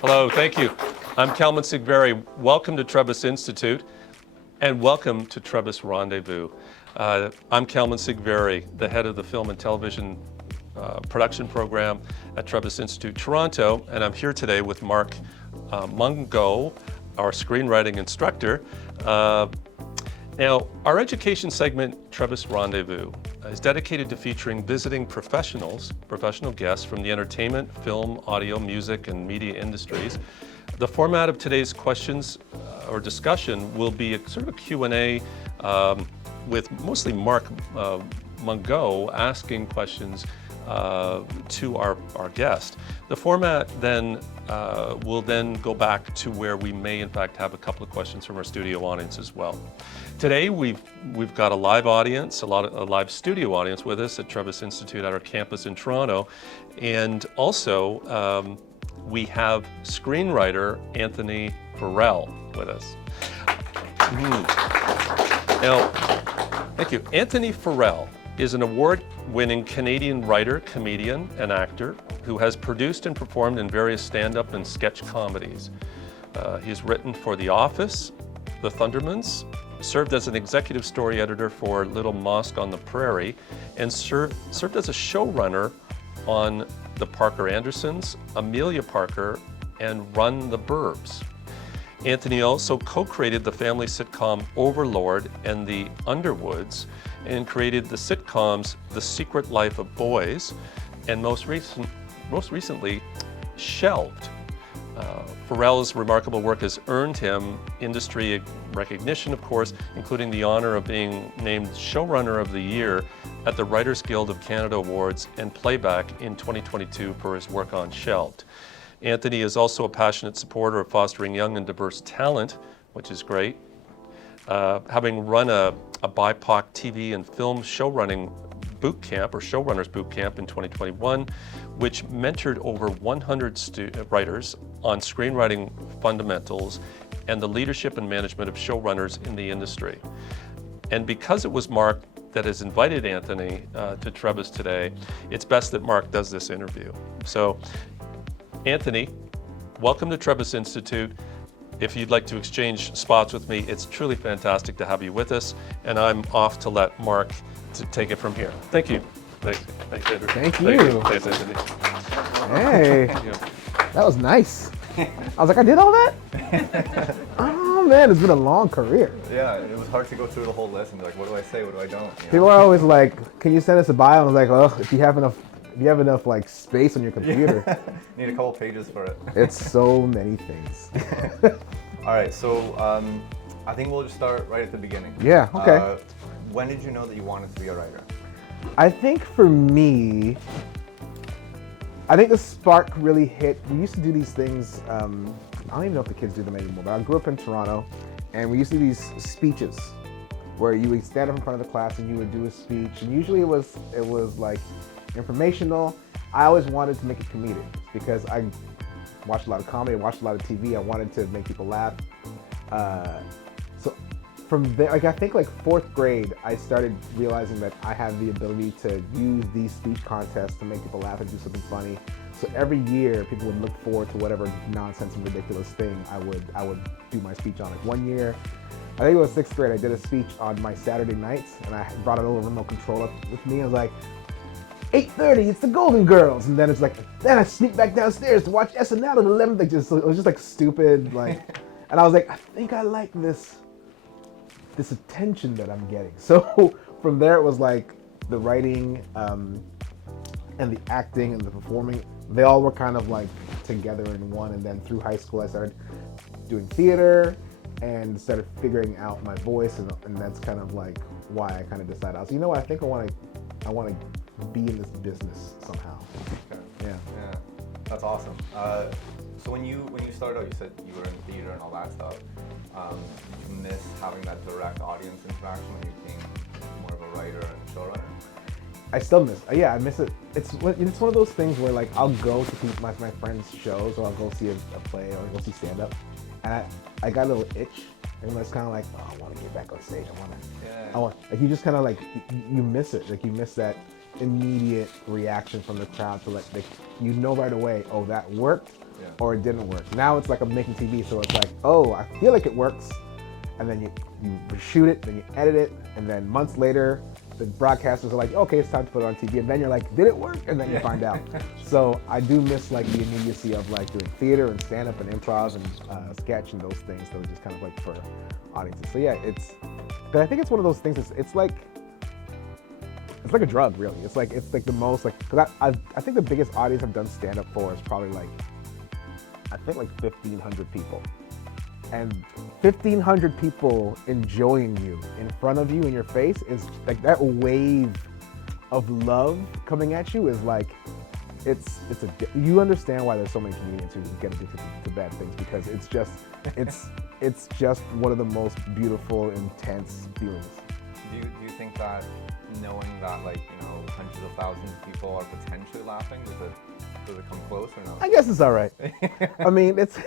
Hello, thank you. I'm Kalman Sigvari. Welcome to Trebas Institute, and welcome to Trebas Rendezvous. I'm Kalman Sigvari, the head of the film and television production program at Trebas Institute Toronto, and I'm here today with Mark Mungo, our screenwriting instructor. Now, our education segment, Trebas Rendezvous, is dedicated to featuring visiting professional guests from the entertainment, film, audio, music, and media industries. The format of today's questions or discussion will be a sort of a Q&A with mostly Mark Mungo asking questions to our guest. The format then will then go back to where we may in fact have a couple of questions from our studio audience as well. Today we've got a live audience, a live studio audience with us at Trebas Institute at our campus in Toronto, and also we have screenwriter Anthony Farrell with us. Now, thank you. Anthony Farrell is an award-winning Canadian writer, comedian, and actor who has produced and performed in various stand-up and sketch comedies. He's written for The Office, The Thundermans, served as an executive story editor for Little Mosque on the Prairie, and served as a showrunner on The Parker Andersons, Amelia Parker, and Run the Burbs. Anthony also co-created the family sitcom Overlord and The Underwoods, and created the sitcoms The Secret Life of Boys, and most recently, Shelved. Farrell's remarkable work has earned him industry recognition, of course, including the honor of being named Showrunner of the Year at the Writers Guild of Canada Awards and Playback in 2022 for his work on Shelved. Anthony is also a passionate supporter of fostering young and diverse talent, which is great. Having run a BIPOC TV and film showrunning boot camp, or showrunners boot camp in 2021, which mentored over 100 writers on screenwriting fundamentals and the leadership and management of showrunners in the industry. And because it was Mark that has invited Anthony to Trebas today, it's best that Mark does this interview. So, Anthony, welcome to Trebas Institute. If you'd like to exchange spots with me, it's truly fantastic to have you with us, and I'm off to let Mark to take it from here. Thank you. Thanks, Andrew. Thank you. Thanks, Anthony. Hey, that was nice. I was like, I did all that? Oh man, it's been a long career. Yeah, it was hard to go through the whole list and be like, what do I say, what do I don't? You know? People are always like, can you send us a bio? And I was like, well, if you have enough like space on your computer. Need a couple pages for it. It's so many things. All right, so I think we'll just start right at the beginning. Yeah, okay. When did you know that you wanted to be a writer? I think for me, I think the spark really hit. We used to do these things, I don't even know if the kids do them anymore, but I grew up in Toronto, and we used to do these speeches where you would stand up in front of the class and you would do a speech, and usually it was like informational. I always wanted to make it comedic because I watched a lot of comedy, I watched a lot of TV, I wanted to make people laugh. So from there, like I think like 4th grade, I started realizing that I had the ability to use these speech contests to make people laugh and do something funny. So every year, people would look forward to whatever nonsense and ridiculous thing I would do my speech on. Like one year, I think it was 6th grade, I did a speech on my Saturday nights, and I brought a little remote control up with me. I was like, 8:30, it's the Golden Girls, and then it's like, then I sneak back downstairs to watch SNL at 11. Like, it was just like stupid, like, and I was like, I think I like this attention that I'm getting. So from there, it was like the writing and the acting and the performing. They all were kind of like together in one. And then through high school, I started doing theater and started figuring out my voice, and that's kind of like why I kind of decided. I was, you know what, I think I want to be in this business somehow. Okay. Yeah. That's awesome. So when you started out, you said you were in theater and all that stuff. Did you miss having that direct audience interaction when you became more of a writer and showrunner? I still miss. I miss it. It's one of those things where like I'll go to my friends' shows, or I'll go see a play, or I'll go see stand up, and I got a little itch, and it's kind of like, oh, I want to get back on stage. I want like you just kind of like you miss it. Like you miss that immediate reaction from the crowd to you know right away, oh, that worked or it didn't work. Now it's like I'm making TV, so it's like, oh, I feel like it works, and then you shoot it, then you edit it, and then months later, the broadcasters are like, okay, it's time to put it on TV, and then you're like, did it work? And then you find out. So I do miss like the immediacy of like doing theater and stand-up and improv and sketch and those things that are just kind of like for audiences. So yeah, but I think it's one of those things. It's like a drug, really. It's like the most like, because I think the biggest audience I've done stand-up for is probably like 1,500 people. And 1,500 people enjoying you in front of you in your face is like that wave of love coming at you is like, you understand why there's so many comedians who get addicted to bad things, because it's just one of the most beautiful, intense feelings. Do you think that knowing that like, you know, hundreds of thousands of people are potentially laughing, does it come close or no? I guess it's all right. I mean, it's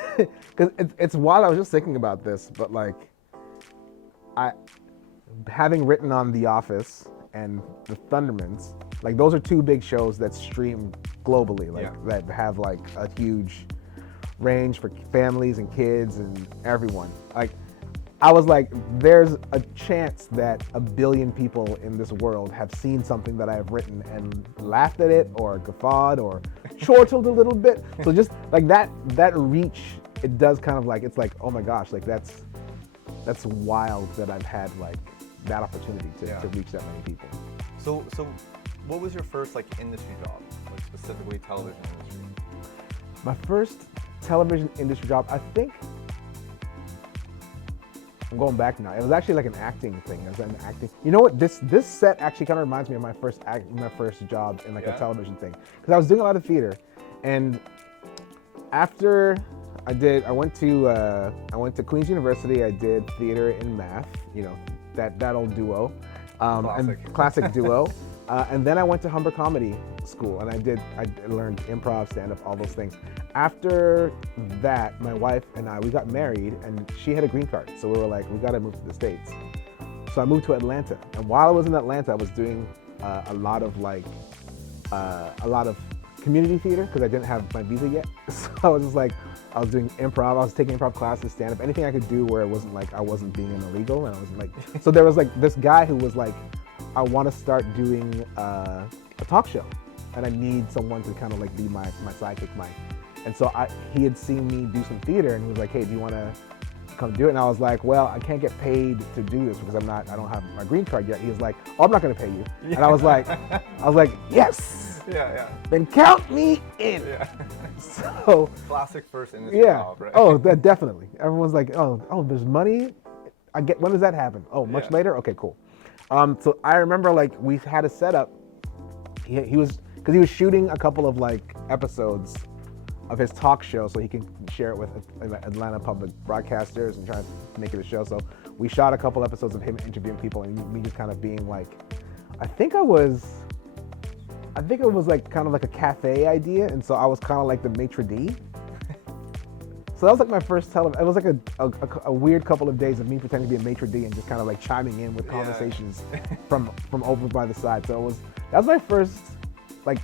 wild. I was just thinking about this, but like, having written on The Office and The Thundermans, like those are two big shows that stream globally, that have like a huge range for families and kids and everyone. Like, I was like, there's a chance that 1 billion people in this world have seen something that I have written and laughed at it or guffawed or chortled a little bit. So just like that reach, it does kind of like, it's like, oh my gosh, like that's wild that I've had like that opportunity to reach that many people. So what was your first like industry job, like specifically television industry? My first television industry job, I think, I'm going back now. It was actually like an acting thing. It was an acting. You know what? This set actually kind of reminds me of my first job in like a television thing, because I was doing a lot of theater, and after I went to Queen's University. I did theater and math. You know, that old duo, classic duo. And then I went to Humber Comedy School, and I learned improv, stand-up, all those things. After that, my wife and we got married, and she had a green card. So we were like, we gotta move to the States. So I moved to Atlanta. And while I was in Atlanta, I was doing a lot of community theater, because I didn't have my visa yet. So I was just like, I was doing improv, I was taking improv classes, stand-up, anything I could do where it wasn't like I wasn't being illegal. And I was like, so there was like this guy who was like, I want to start doing a talk show, and I need someone to kind of like be my sidekick, and so he had seen me do some theater, and he was like, hey, do you want to come do it? And I was like, well, I can't get paid to do this because I don't have my green card yet. He was like, oh, I'm not going to pay you. Yeah. And I was like, yes. Yeah. Then count me in. Yeah. So classic first industry job, right? Oh, that definitely. Everyone's like, oh, there's money. When does that happen? Oh, much later. Okay, cool. So I remember like we had a setup. He was shooting a couple of like episodes of his talk show so he can share it with Atlanta public broadcasters and try to make it a show. So we shot a couple episodes of him interviewing people and me just kind of being like, I think it was like kind of like a cafe idea, and so I was kind of like the maitre d'. So that was like my first it was like a weird couple of days of me pretending to be a maitre d' and just kind of like chiming in with conversations from over by the side. So that was my first like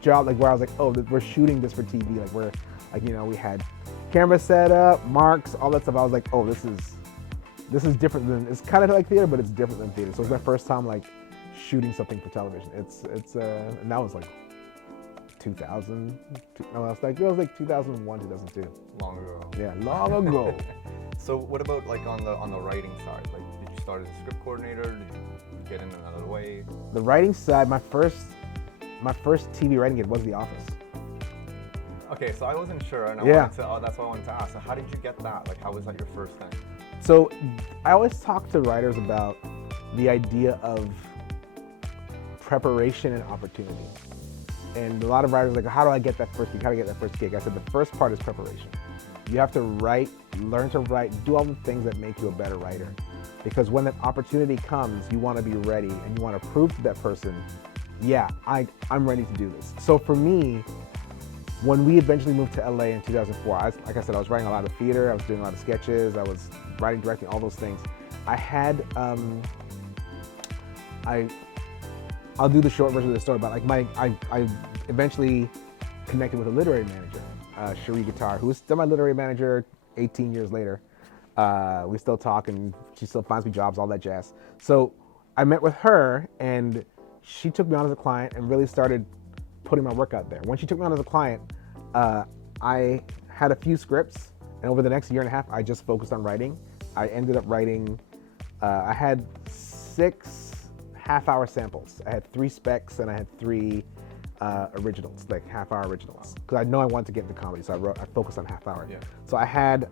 job, like where I was like, oh, we're shooting this for TV. Like we're like, you know, we had camera set up, marks, all that stuff. I was like, oh, this is different than, it's kind of like theater, but it's different than theater. So it was my first time like shooting something for television. And that was like 2000. It was like 2001, 2002. Long ago. Yeah, long ago. So what about like on the writing side? Like, did you start as a script coordinator? Did you get in another way? The writing side, my first TV writing gig was The Office. Okay, so I wasn't sure, and that's why I wanted to ask. So how did you get that? Like, how was that your first thing? So I always talk to writers about the idea of preparation and opportunity. And a lot of writers are like, how do I get that first gig? How do I get that first gig? I said the first part is preparation. You have to write, learn to write, do all the things that make you a better writer. Because when that opportunity comes, you want to be ready and you want to prove to that person, yeah, I'm ready to do this. So for me, when we eventually moved to LA in 2004, like I said, I was writing a lot of theater, I was doing a lot of sketches, I was writing, directing, all those things. I had, I'll do the short version of the story. But like I eventually connected with a literary manager, Cherie Guitar, who is still my literary manager 18 years later. We still talk, and she still finds me jobs, all that jazz. So I met with her, and she took me on as a client and really started putting my work out there. When she took me on as a client, I had a few scripts, and over the next year and a half, I just focused on writing. I ended up writing, I had 6 half-hour samples. I had 3 specs, and I had 3 originals, like half-hour originals, because I know I wanted to get into comedy, so I focused on half-hour. Yeah. So I had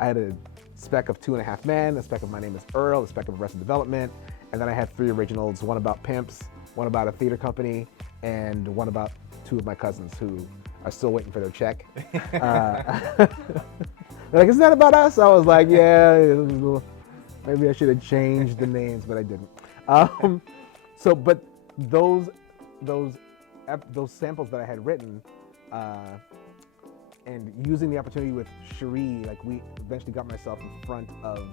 a spec of 2.5 Men, a spec of My Name is Earl, a spec of Arrested Development, and then I had 3 originals, one about pimps, one about a theater company, and one about 2 of my cousins who are still waiting for their check. They're like, isn't that about us? I was like, yeah, maybe I should have changed the names, but I didn't. But those samples that I had written, and using the opportunity with Cherie, like we eventually got myself in front of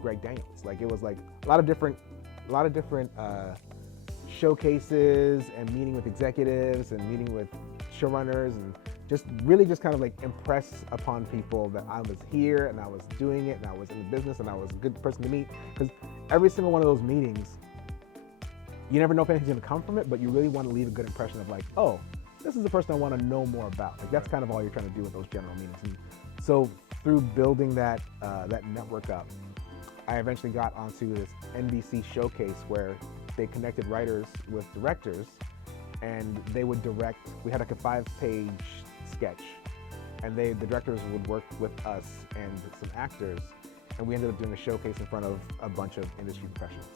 Greg Daniels. Like it was like a lot of different showcases and meeting with executives and meeting with showrunners and just really just kind of like impress upon people that I was here and I was doing it and I was in the business and I was a good person to meet. Because every single one of those meetings, you never know if anything's gonna come from it, but you really want to leave a good impression of like, oh, this is the person I want to know more about. Like that's kind of all you're trying to do with those general meetings. And so through building that network up, I eventually got onto this NBC showcase where they connected writers with directors, and they would direct. We had like a 5-page sketch, and the directors would work with us and some actors, and we ended up doing a showcase in front of a bunch of industry professionals.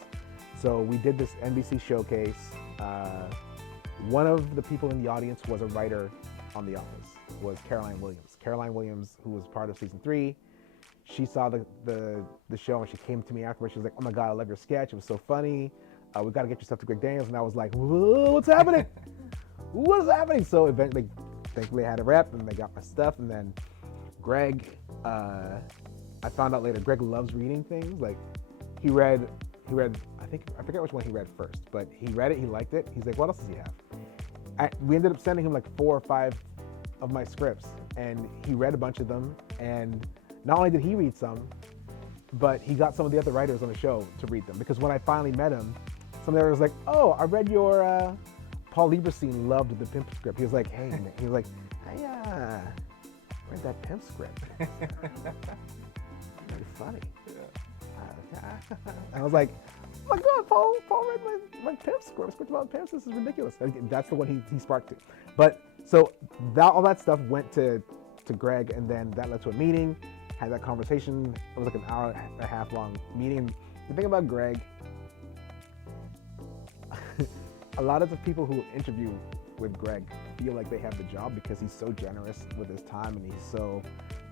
So we did this NBC showcase. One of the people in the audience was a writer on The Office, was Caroline Williams. Caroline Williams, who was part of season 3, she saw the show and she came to me afterwards. She was like, oh my God, I love your sketch. It was so funny. We got to get your stuff to Greg Daniels. And I was like, whoa, what's happening? What's happening? So eventually, thankfully I had a rep and they got my stuff. And then Greg, I found out later, Greg loves reading things. Like he read, I forget which one he read first, but he read it, he liked it. He's like, what else does he have? We ended up sending him like 4 or 5 of my scripts, and he read a bunch of them. And not only did he read some, but he got some of the other writers on the show to read them. Because when I finally met him, some of them was like, oh, I read your, Paul Lieberstein loved the pimp script. He was like, hey, he was like, I read that pimp script. Very funny. And I was like, oh my God, Paul read my pimp script about pimps. This is ridiculous. And that's the one he sparked to. But so all that stuff went to Greg, and then that led to a meeting, had that conversation. It was like an hour and a half long meeting. The thing about Greg, a lot of the people who interview with Greg feel like they have the job because he's so generous with his time and he's so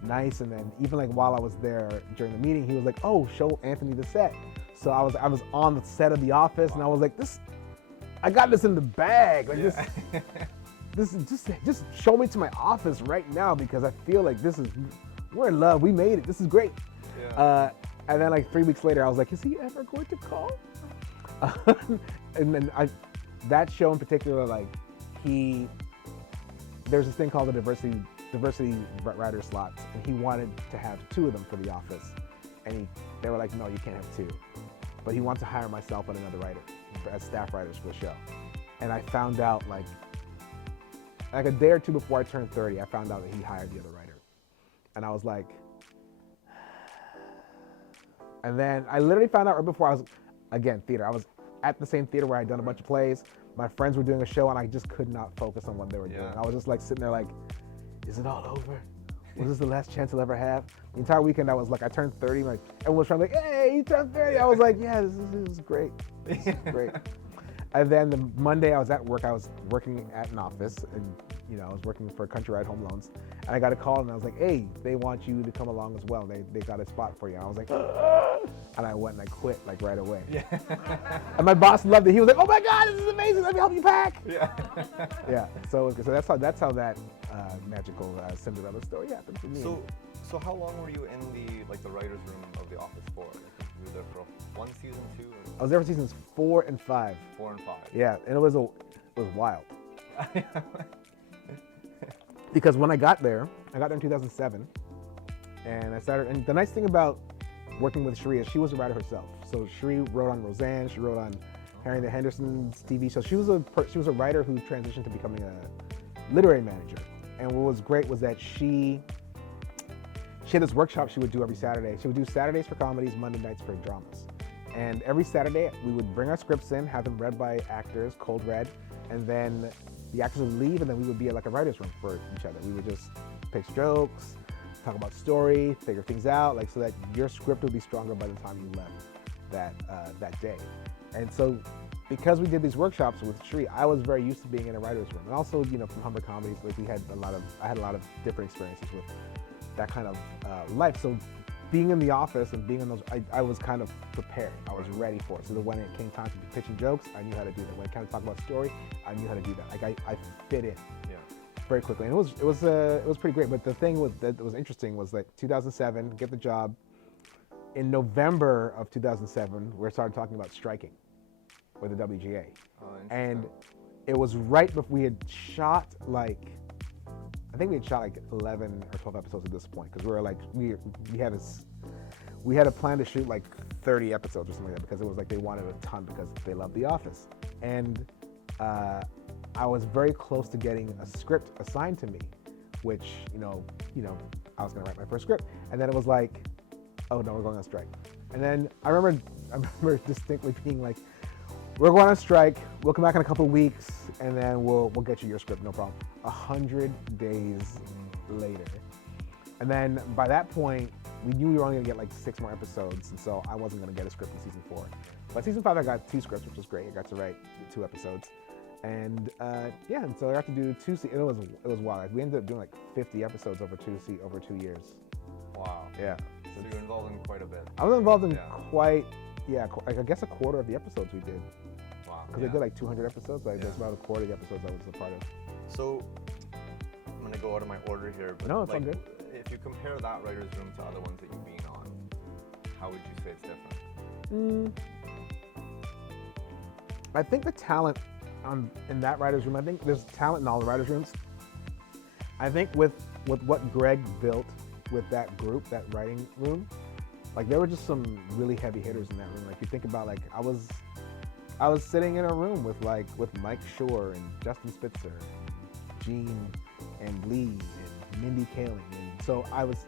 nice. And then even like while I was there during the meeting, he was like, oh, show Anthony the set. So I was on the set of The Office, and I was like, I got this in the bag. Like this just show me to my office right now because I feel like we're in love. We made it. This is great. Yeah. And then like 3 weeks later, I was like, is he ever going to call? And then that show in particular, like there's this thing called the diversity writer slots, and he wanted to have 2 of them for The Office, and they were like, no, you can't have 2. But he wants to hire myself and another writer as staff writers for the show. And I found out like a day or 2 before I turned 30, I found out that he hired the other writer. And I was like, and then I literally found out right before I was, again, theater. I was at the same theater where I'd done a bunch of plays. My friends were doing a show and I just could not focus on what they were doing. I was just like sitting there like, is it all over? Was this the last chance I'll ever have? The entire weekend I was like, I turned 30, like everyone was trying to like, hey, you turned 30. I was like, yeah, this is great. This is great. And then the Monday I was at work, I was working at an office, and I was working for Country Ride Home Loans, and I got a call and I was like, hey, they want you to come along as well. They got a spot for you. And I was like, and I went and I quit like right away. Yeah. And my boss loved it. He was like, oh my God, this is amazing. Let me help you pack. Yeah. Yeah. So that's how that magical Cinderella story happened for me. So how long were you in the writer's room of The Office for? You were there for one season, two, I was there for seasons 4 and 5. 4 and 5. Yeah, and it was wild. Because when I got there in 2007, and I started. And the nice thing about working with Sheree is she was a writer herself. So Sheree wrote on Roseanne, she wrote on Harry and the Henderson's TV show. She was a writer who transitioned to becoming a literary manager. And what was great was that she had this workshop she would do every Saturday. She would do Saturdays for comedies, Monday nights for dramas. And every Saturday we would bring our scripts in, have them read by actors, cold read, and then the actors would leave, and then we would be like a writer's room for each other. We would just pitch jokes, talk about story, figure things out, like so that your script would be stronger by the time you left that day. And so, because we did these workshops with Sheree, I was very used to being in a writer's room. And also, from Humber Comedies, like I had a lot of different experiences with that kind of life. So being in the office and being in those, I was kind of prepared. I was ready for it. So that when it came time to be pitching jokes, I knew how to do that. When it came to talk about story, I knew how to do that. Like I fit in very quickly. And it was pretty great. But the thing that was interesting was like 2007, get the job. In November of 2007, we started talking about striking with the WGA. And it was right before we had shot like 11 or 12 episodes at this point, because we had a plan to shoot like 30 episodes or something like that, because it was like they wanted a ton because they loved The Office. And I was very close to getting a script assigned to me, which I was gonna write my first script, and then it was like, oh no, we're going on strike. And then I remember distinctly being like, we're going on strike, we'll come back in a couple of weeks, and then we'll get you your script, no problem. 100 days later. And then by that point, we knew we were only gonna get like 6 more episodes, and so I wasn't gonna get a script in season 4. By season 5, I got 2 scripts, which was great. I got to write 2 episodes. And and so I got to do 2 seasons. It was wild. We ended up doing like 50 episodes over 2 years. Wow. Yeah. So you were involved in quite a bit. I was involved in I guess a quarter of the episodes we did. Wow. Because they did like 200 episodes. Like there's about a quarter of the episodes I was a part of. So I'm gonna go out of my order here, but No, it's all good. If you compare that writer's room to other ones that you've been on, how would you say it's different? I think the talent in that writer's room, I think there's talent in all the writer's rooms. I think with what Greg built with that group, that writing room, like there were just some really heavy hitters in that room. Like you think about, like I was sitting in a room with Mike Shore and Justin Spitzer, and Gene and Lee and Mindy Kaling, and so I was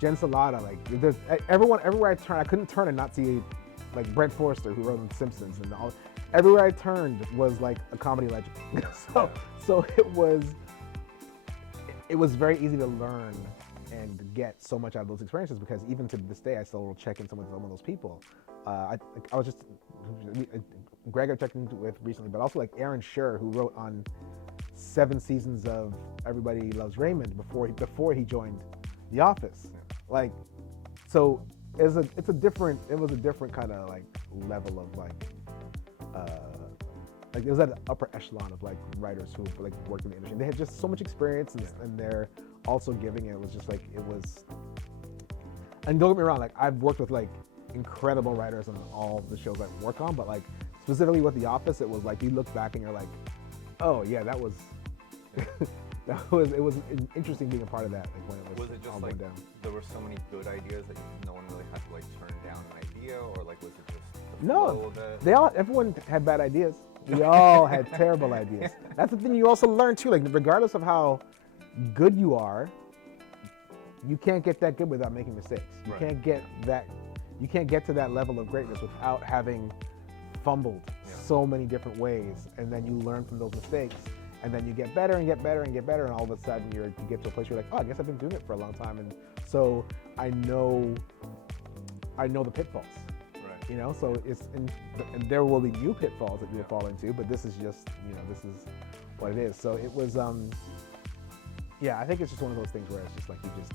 Jen Salata. Like there's everywhere I turned, I couldn't turn and not see like Brent Forrester, who wrote The Simpsons, and all. Everywhere I turned was like a comedy legend. so it was very easy to learn and get so much out of those experiences, because even to this day I still check in some of those people. I was just Greg I checked in with recently, but also like Aaron Schur, who wrote on 7 seasons of Everybody Loves Raymond before he joined The Office. Like, so it was a different kind of like level of like it was at the upper echelon of like writers who like worked in the industry. They had just so much experience, and they're also giving it. It was just like it was. And don't get me wrong, like I've worked with like incredible writers on all the shows I've worked on, but like specifically with The Office, it was like you look back and you're like, oh yeah, that was it was interesting being a part of that. Like when it was it just all like going down. there were so many good ideas that no one really had to like turn down an idea, or like was it just the No, flow of it? everyone had bad ideas. We all had terrible ideas. That's the thing you also learn too. Like regardless of how good you are, you can't get that good without making mistakes. You can't get that. You can't get to that level of greatness without having fumbled so many different ways, and then you learn from those mistakes, and then you get better and get better and get better, and all of a sudden you get to a place where you're like, oh, I guess I've been doing it for a long time, and so I know the pitfalls. Right. So and there will be new pitfalls that you'll fall into, but this is just this is what it is. So it was I think it's just one of those things where it's just like you just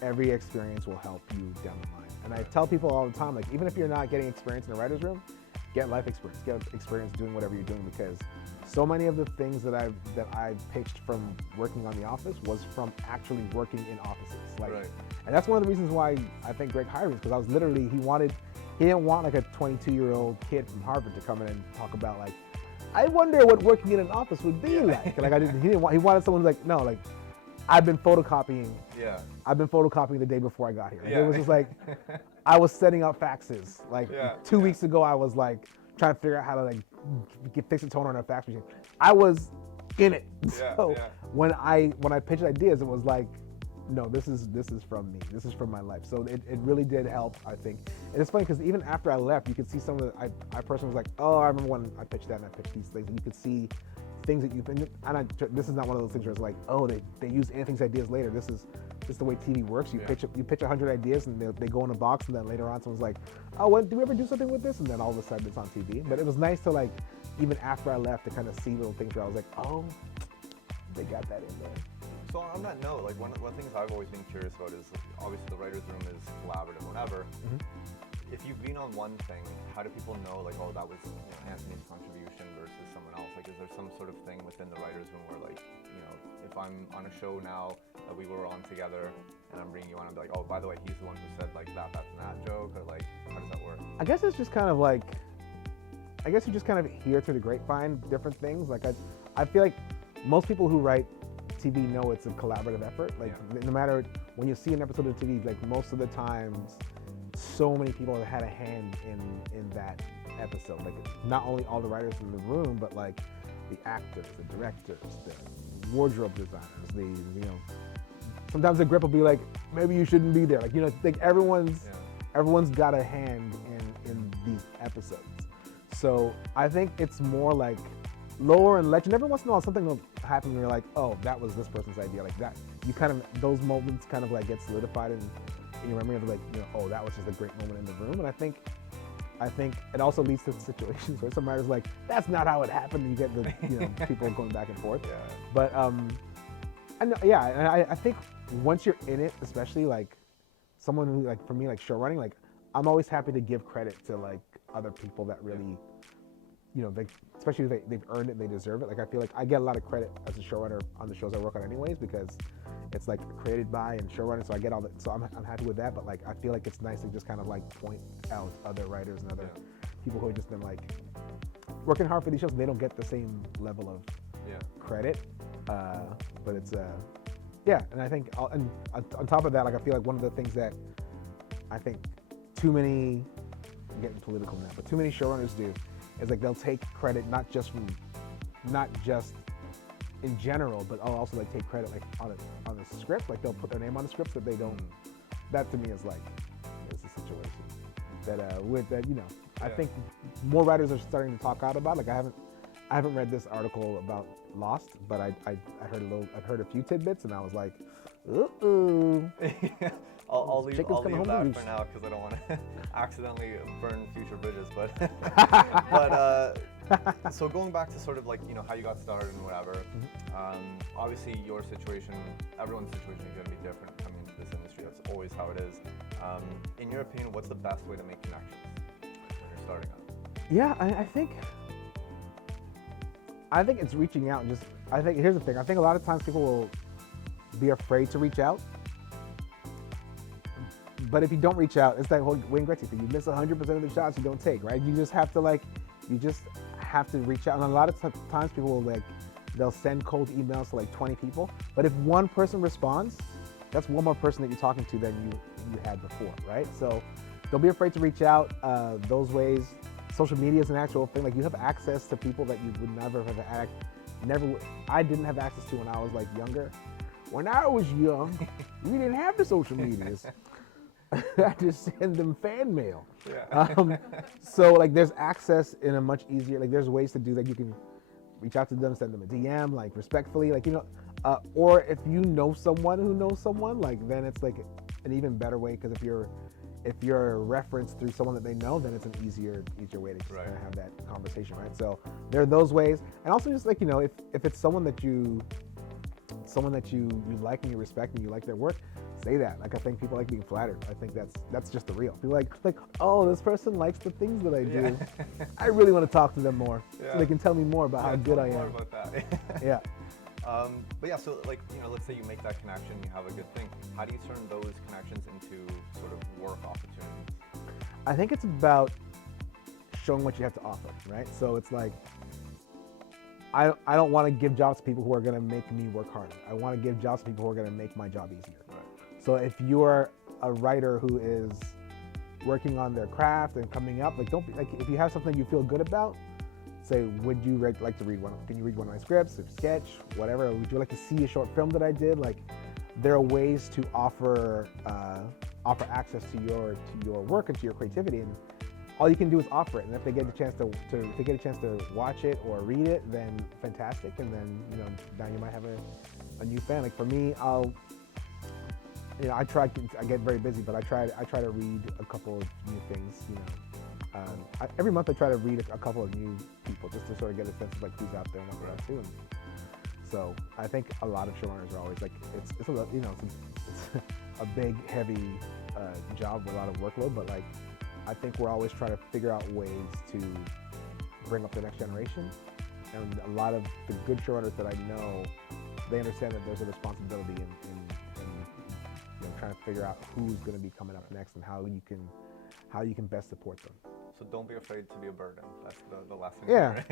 every experience will help you down the line. And I tell people all the time, like even if you're not getting experience in a writer's room, get life experience, get experience doing whatever you're doing, because so many of the things that I've pitched from working on The Office was from actually working in offices. Like, Right. and that's one of the reasons why I think Greg hired me, because I was literally, he didn't want like a 22-year-old kid from Harvard to come in and talk about like, I wonder what working in an office would be like. Like he wanted someone who's like, no, like I've been photocopying the day before I got here. Like, Yeah. it was just like, I was setting up faxes. Like Yeah. 2 weeks ago, I was like trying to figure out how to like fix a toner on a fax machine. I was in it. Yeah, So yeah. when I pitched ideas, it was like, no, this is from me. This is from my life. So it really did help, I think. And it's funny because even after I left, you could see some of the, I personally was like, oh, I remember when I pitched that and I pitched these things. And you could see things that you've been, this is not one of those things where it's like, oh, they use Anthony's ideas later. This is the way TV works. You pitch 100 ideas and they go in a box, and then later on someone's like, oh, what, did we ever do something with this? And then all of a sudden it's on TV. But it was nice to like, even after I left, to kind of see little things where I was like, oh, they got that in there. So on that note, like one of the things I've always been curious about is obviously the writer's room is collaborative, whatever. Mm-hmm. If you've been on one thing, how do people know like, oh, that was Anthony's contribution versus someone else? Like, is there some sort of thing within the writer's room where like, if I'm on a show now that we were on together and I'm bringing you on, I'm like, oh, by the way, he's the one who said like that's and that joke, or like, how does that work? I guess it's just kind of like, I guess you just kind of hear through the grapevine different things. Like I feel like most people who write TV know it's a collaborative effort. Like no matter, when you see an episode of TV, like most of the times, so many people have had a hand in that episode. Like not only all the writers in the room, but like the actors, the directors, the wardrobe designers, sometimes the grip will be like, maybe you shouldn't be there. Like, like everyone's got a hand in these episodes. So I think it's more like lore and legend. Every once in a while something will happen where you're like, oh, that was this person's idea. Like that, you kind of, those moments kind of like get solidified in your memory of like, oh, that was just a great moment in the room. And I think it also leads to situations where some writer's like, that's not how it happened. And you get the, people going back and forth. Yeah. But, I think once you're in it, especially like someone who, like for me, like show running, like I'm always happy to give credit to like other people that really, especially if they've earned it, they deserve it. Like I feel like I get a lot of credit as a showrunner on the shows I work on anyways, because it's like created by and showrunner, so I get all that, so I'm happy with that. But like I feel like it's nice to just kind of like point out other writers and other people who have just been like working hard for these shows, and they don't get the same level of credit. But it's and I think and on top of that, like I feel like one of the things that I think too many, I'm getting political now, but too many showrunners do is like they'll take credit not just in general, but I'll also like take credit like on the script. Like they'll put their name on the script, but they don't. That to me is like, it's a situation that with that I think more writers are starting to talk out about. Like I haven't read this article about Lost, but I've heard a few tidbits, and I was like, ooh. I'll leave home that to for roost. now because I don't want to accidentally burn future bridges. But so going back to sort of like how you got started and whatever. Obviously your situation, everyone's situation is going to be different coming into this industry. That's always how it is. In your opinion, what's the best way to make connections when you're starting out? Yeah, I think it's reaching out and just, I think, here's the thing, I think a lot of times people will be afraid to reach out. But if you don't reach out, it's like Wayne Gretzky thing, you miss 100% of the shots you don't take, right? You just have to reach out. And a lot of times people will they'll send cold emails to like 20 people. But if one person responds, that's one more person that you're talking to than you had before, right? So don't be afraid to reach out those ways. Social media is an actual thing. Like you have access to people that you would never have I didn't have access to when I was like younger. When I was young, we didn't have the social medias. I just send them fan mail. Yeah. So like there's access in a much easier, like there's ways to do that. You can reach out to them, send them a DM, like respectfully, like, or if you know someone who knows someone, like then it's like an even better way, because if you're referenced through someone that they know, then it's an easier way to just kind of have that conversation, right? So there are those ways. And also just like, if it's someone that you like and you respect and you like their work, say that. Like I think people like being flattered. I think that's just the real. People like, oh, this person likes the things that I do. I really want to talk to them more, so they can tell me more about how good I am. More about that. Yeah. But yeah, so like, let's say you make that connection, you have a good thing. How do you turn those connections into sort of work opportunities? I think it's about showing what you have to offer, right? So it's like, I don't want to give jobs to people who are going to make me work harder. I want to give jobs to people who are going to make my job easier. Right. So if you are a writer who is working on their craft and coming up, like don't be like, if you have something you feel good about, say, would you like to read one? Can you read one of my scripts, or sketch, whatever? Or would you like to see a short film that I did? Like, there are ways to offer access to your work and to your creativity, and all you can do is offer it. And if they get a chance to watch it or read it, then fantastic. And then now you might have a new fan. Like for me, I get very busy, but I try to read a couple of new things. Every month I try to read a couple of new people just to sort of get a sense of like who's out there and what they're up to. And so I think a lot of showrunners are always like, it's a big, heavy job with a lot of workload, but like I think we're always trying to figure out ways to bring up the next generation. And a lot of the good showrunners that I know, they understand that there's a responsibility in trying to figure out who's going to be coming up next and how you can best support them. So don't be afraid to be a burden. That's the last thing. Yeah.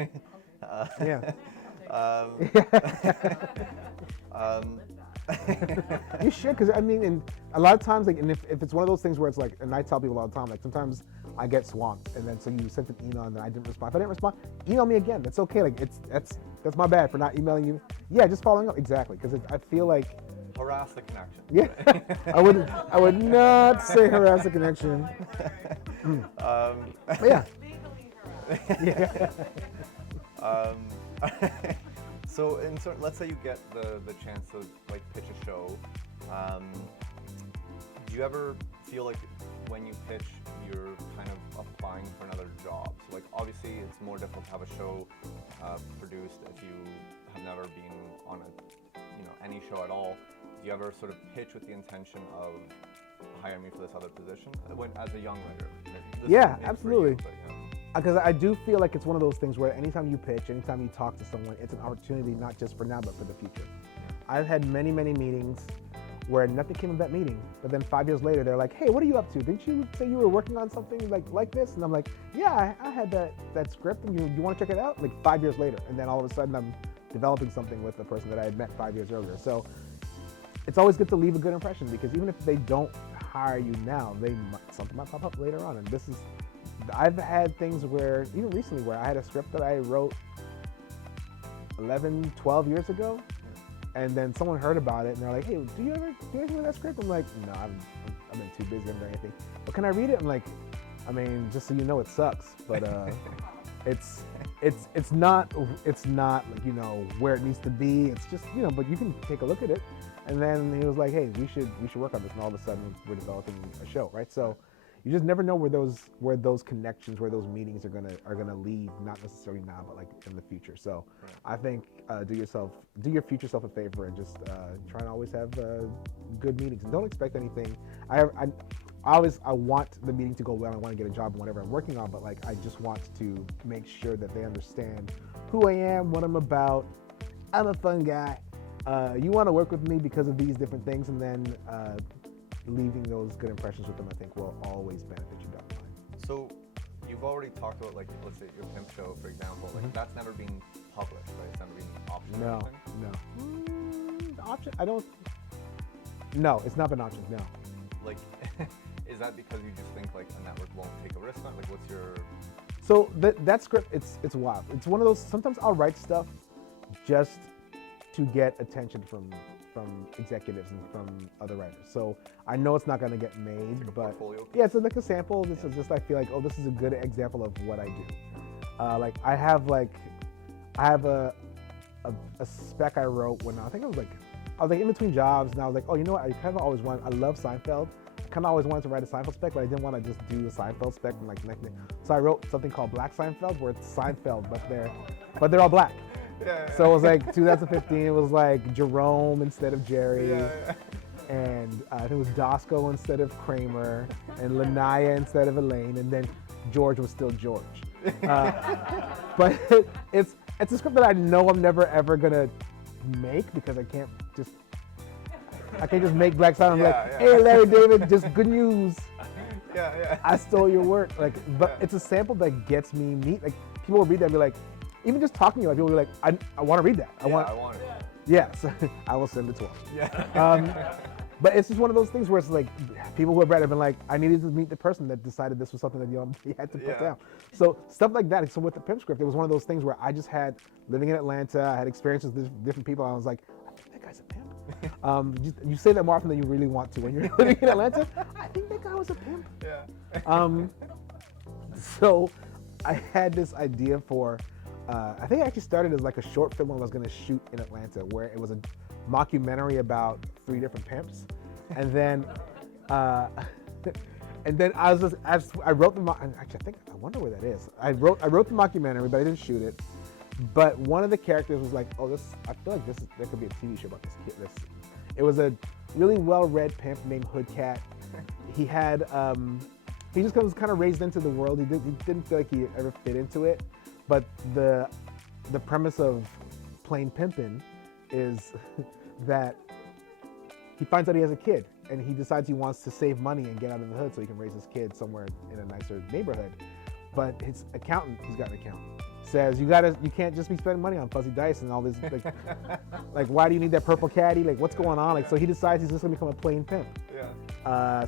You should, because I mean, and a lot of times, like, and if it's one of those things where it's like, and I tell people all the time, like sometimes I get swamped, and then so you sent an email and then I didn't respond. If I didn't respond, email me again. That's okay. Like that's my bad for not emailing you. Yeah, just following up exactly, because I feel like harass the connection. Yeah, I would not say harass the connection. Yeah. Yeah. So let's say you get the chance to like pitch a show. Do you ever feel like when you pitch, you're kind of applying for another job? So like obviously it's more difficult to have a show produced if you have never been on any show at all. Do you ever sort of pitch with the intention of hire me for this other position as a young writer? Yeah, absolutely. Because I do feel like it's one of those things where anytime you pitch, anytime you talk to someone, it's an opportunity not just for now, but for the future. I've had many, many meetings where nothing came of that meeting, but then 5 years later, they're like, hey, what are you up to? Didn't you say you were working on something like this? And I'm like, yeah, I had that script, and you want to check it out? Like 5 years later, and then all of a sudden I'm developing something with the person that I had met 5 years earlier. So it's always good to leave a good impression, because even if they don't hire you now, something might pop up later on. And I've had things where, even recently, where I had a script that I wrote 11, 12 years ago, and then someone heard about it and they're like, hey, do you ever do anything with that script? I'm like, no, I've been too busy, I haven't done anything. But can I read it? I'm like, I mean, just so you know, it sucks, but it's not like, where it needs to be. It's just, but you can take a look at it. And then he was like, hey, we should work on this, and all of a sudden we're developing a show, right? So you just never know where those connections, where those meetings are gonna lead, not necessarily now, but like in the future. So I think do your future self a favor and just try and always have good meetings, and don't expect anything. I want the meeting to go well. I want to get a job in whatever I'm working on, but like I just want to make sure that they understand who I am, what I'm about. I'm a fun guy. You want to work with me because of these different things, and then leaving those good impressions with them, I think, will always benefit you down the line. So you've already talked about, like, let's say your pimp show, for example. Like that's never been published, right? It's never been optioned. No. Option? No, it's not been optioned. No. Like, is that because you just think like a network won't take a risk on it? Like, what's your? So that script, it's wild. It's one of those. Sometimes I'll write stuff just to get attention from executives and from other writers. So I know it's not going to get made, like but yeah, it's like a sample. This is just, I feel like, oh, this is a good example of what I do. Like I have a spec I wrote when I think I was like in between jobs, and I was like, oh, you know what? I kind of always wanted. I love Seinfeld. I kind of always wanted to write a Seinfeld spec, but I didn't want to just do a Seinfeld spec and like connect it. So I wrote something called Black Seinfeld, where it's Seinfeld, but they're all black. Yeah. So it was like 2015. It was like Jerome instead of Jerry. Yeah. and I think it was Dosco instead of Kramer, and Lanaya instead of Elaine, and then George was still George. But it's a script that I know I'm never ever gonna make because I can't just make Black Silence hey Larry David, just good news. I stole your work. Like, but it's a sample that gets me meat. Like people will read that and be like, even just talking to you, like people will be like, I want to read that. I want it. Yeah, so I will send it to him. But it's just one of those things where it's like people who have read it have been like, I needed to meet the person that decided this was something that you had to put down. So stuff like that. So with the pimp script, it was one of those things where I just had living in Atlanta. I had experiences with different people. I was like, I think that guy's a pimp. You say that more often than you really want to when you're living in Atlanta. I think that guy was a pimp. So I had this idea for. I think it actually started as like a short film I was going to shoot in Atlanta, where it was a mockumentary about 3 different pimps, and then I wrote the actually I wonder where that is. I wrote the mockumentary, but I didn't shoot it. But one of the characters was like, oh, I feel like there could be a TV show about this kid. It was a really well-read pimp named Hoodcat. He had he just was kind of raised into the world. He didn't feel like he ever fit into it. But the premise of Plain Pimpin' is that he finds out he has a kid, and he decides he wants to save money and get out of the hood so he can raise his kid somewhere in a nicer neighborhood. But his accountant, he's got an accountant, says you can't just be spending money on fuzzy dice and all this. Like why do you need that purple caddy? Like what's going on? Like so he decides he's just gonna become a plain pimp.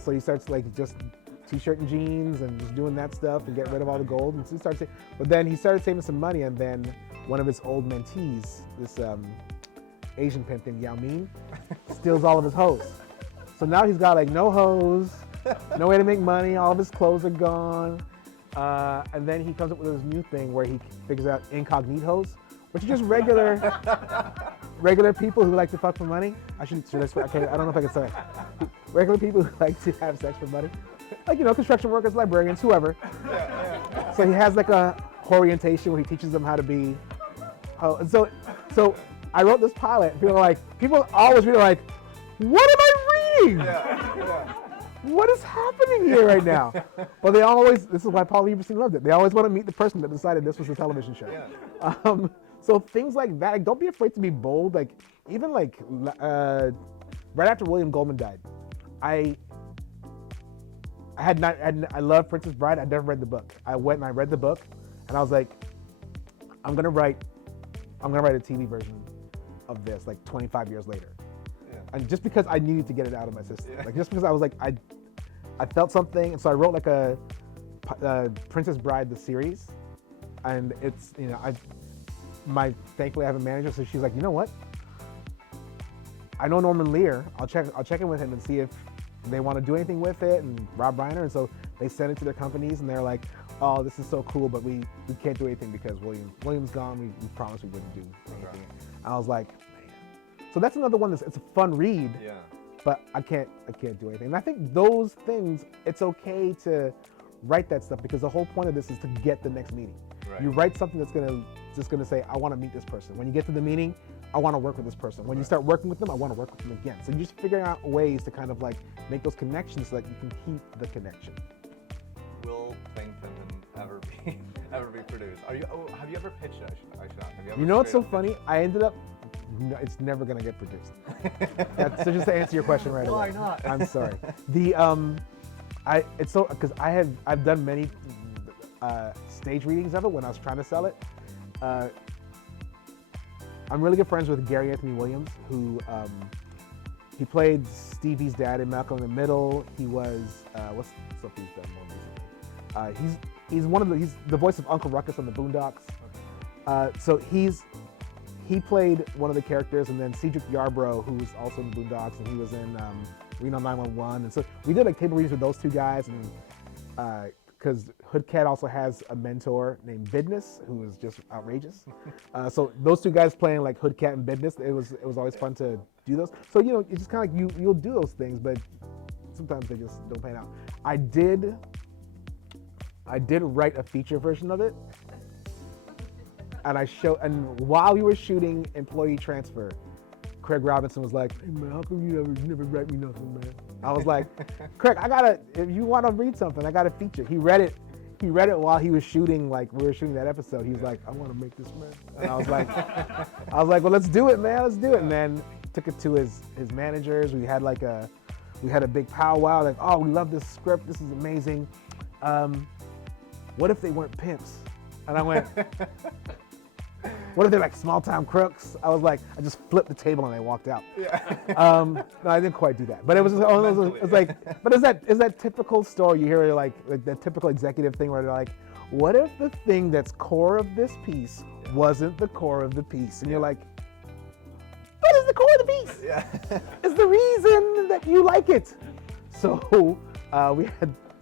So he starts like just t-shirt and jeans and just doing that stuff and getting rid of all the gold. And so but then he started saving some money, and then one of his old mentees, this Asian pimp named Yao Ming, steals all of his hoes. So now he's got like no hoes, no way to make money, all of his clothes are gone. And then he comes up with this new thing where he figures out incognitos, which are just regular people who like to fuck for money. I don't know if I can say it. Regular people who like to have sex for money. Like, construction workers, librarians, whoever. So he has like a orientation where he teaches them how to be. Oh, and so I wrote this pilot. People always be like, what am I reading? What is happening here right now? But this is why Paul Lieberstein loved it. They always want to meet the person that decided this was a television show. So things like that, like, don't be afraid to be bold. Like even like right after William Goldman died, I love Princess Bride. I'd never read the book. I went and I read the book, and I was like, I'm gonna write a TV version of this like 25 years later. And just because I needed to get it out of my system, like just because I was like, I felt something, and so I wrote like a Princess Bride the series, and it's thankfully I have a manager, so she's like, you know what? I know Norman Lear. I'll check in with him and see if they want to do anything with it, and Rob Reiner, and so they send it to their companies, and they're like, oh, this is so cool, but we can't do anything because William's gone. We promised we wouldn't do anything. And I was like, man. So that's another one it's a fun read, but I can't do anything. And I think those things, it's okay to write that stuff because the whole point of this is to get the next meeting. You write something that's just gonna say, I want to meet this person. When you get to the meeting, I want to work with this person. When you start working with them, I want to work with them again. So you're just figuring out ways to kind of like make those connections so that you can keep the connection. Will Plain Pimpin' ever be produced? Have you ever pitched it? I should ask. Have you ever You know what's so pitched funny? I ended up, no, it's never gonna get produced. So just to answer your question right away. Why not? I'm sorry. It's so because I've done many stage readings of it when I was trying to sell it. I'm really good friends with Gary Anthony Williams, who he played Stevie's dad in Malcolm in the Middle. He was what's stuff he's done more recently? He's the voice of Uncle Ruckus on the Boondocks. So he played one of the characters, and then Cedric Yarbrough, who was also in the Boondocks, and he was in Reno 911. And so we did like table readings with those two guys, and because Hoodcat also has a mentor named Bidness, who is just outrageous. So those two guys playing like Hoodcat and Bidness, it was always fun to do those. So it's just kind of like you'll do those things, but sometimes they just don't pan out. I did write a feature version of it, and while we were shooting Employee Transfer, Craig Robinson was like, hey man, how come you never write me nothing, man? I was like, Craig, if you want to read something, I got a feature. He read it while he was shooting, like we were shooting that episode. He was like, I want to make this, man. And I was like, well, let's do it, man. Let's do it. And then took it to his managers. We had a big powwow, like, oh, we love this script. This is amazing. What if they weren't pimps? And I went, what if they're like small town crooks? I was like, I just flipped the table and I walked out. Yeah. No, I didn't quite do that, but it was like, but is that typical story you hear like that typical executive thing where they're like, what if the thing that's core of this piece wasn't the core of the piece? And you're like, what is the core of the piece? Yeah. It's the reason that you like it. So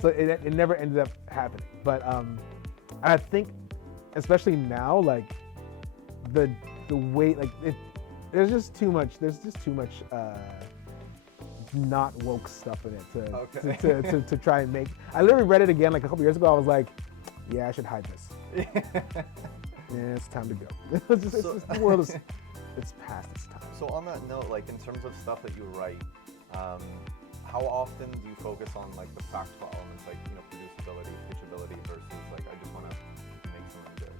it never ended up happening. But I think, especially now, like the way, like there's just too much not woke stuff in it to try and make. I literally read it again like a couple years ago. I was like, yeah, I should hide this. Yeah, it's time to go. The world is it's past its time. So on that note, like in terms of stuff that you write, how often do you focus on like the practical elements, like producibility, pitchability versus like I just want to make something good?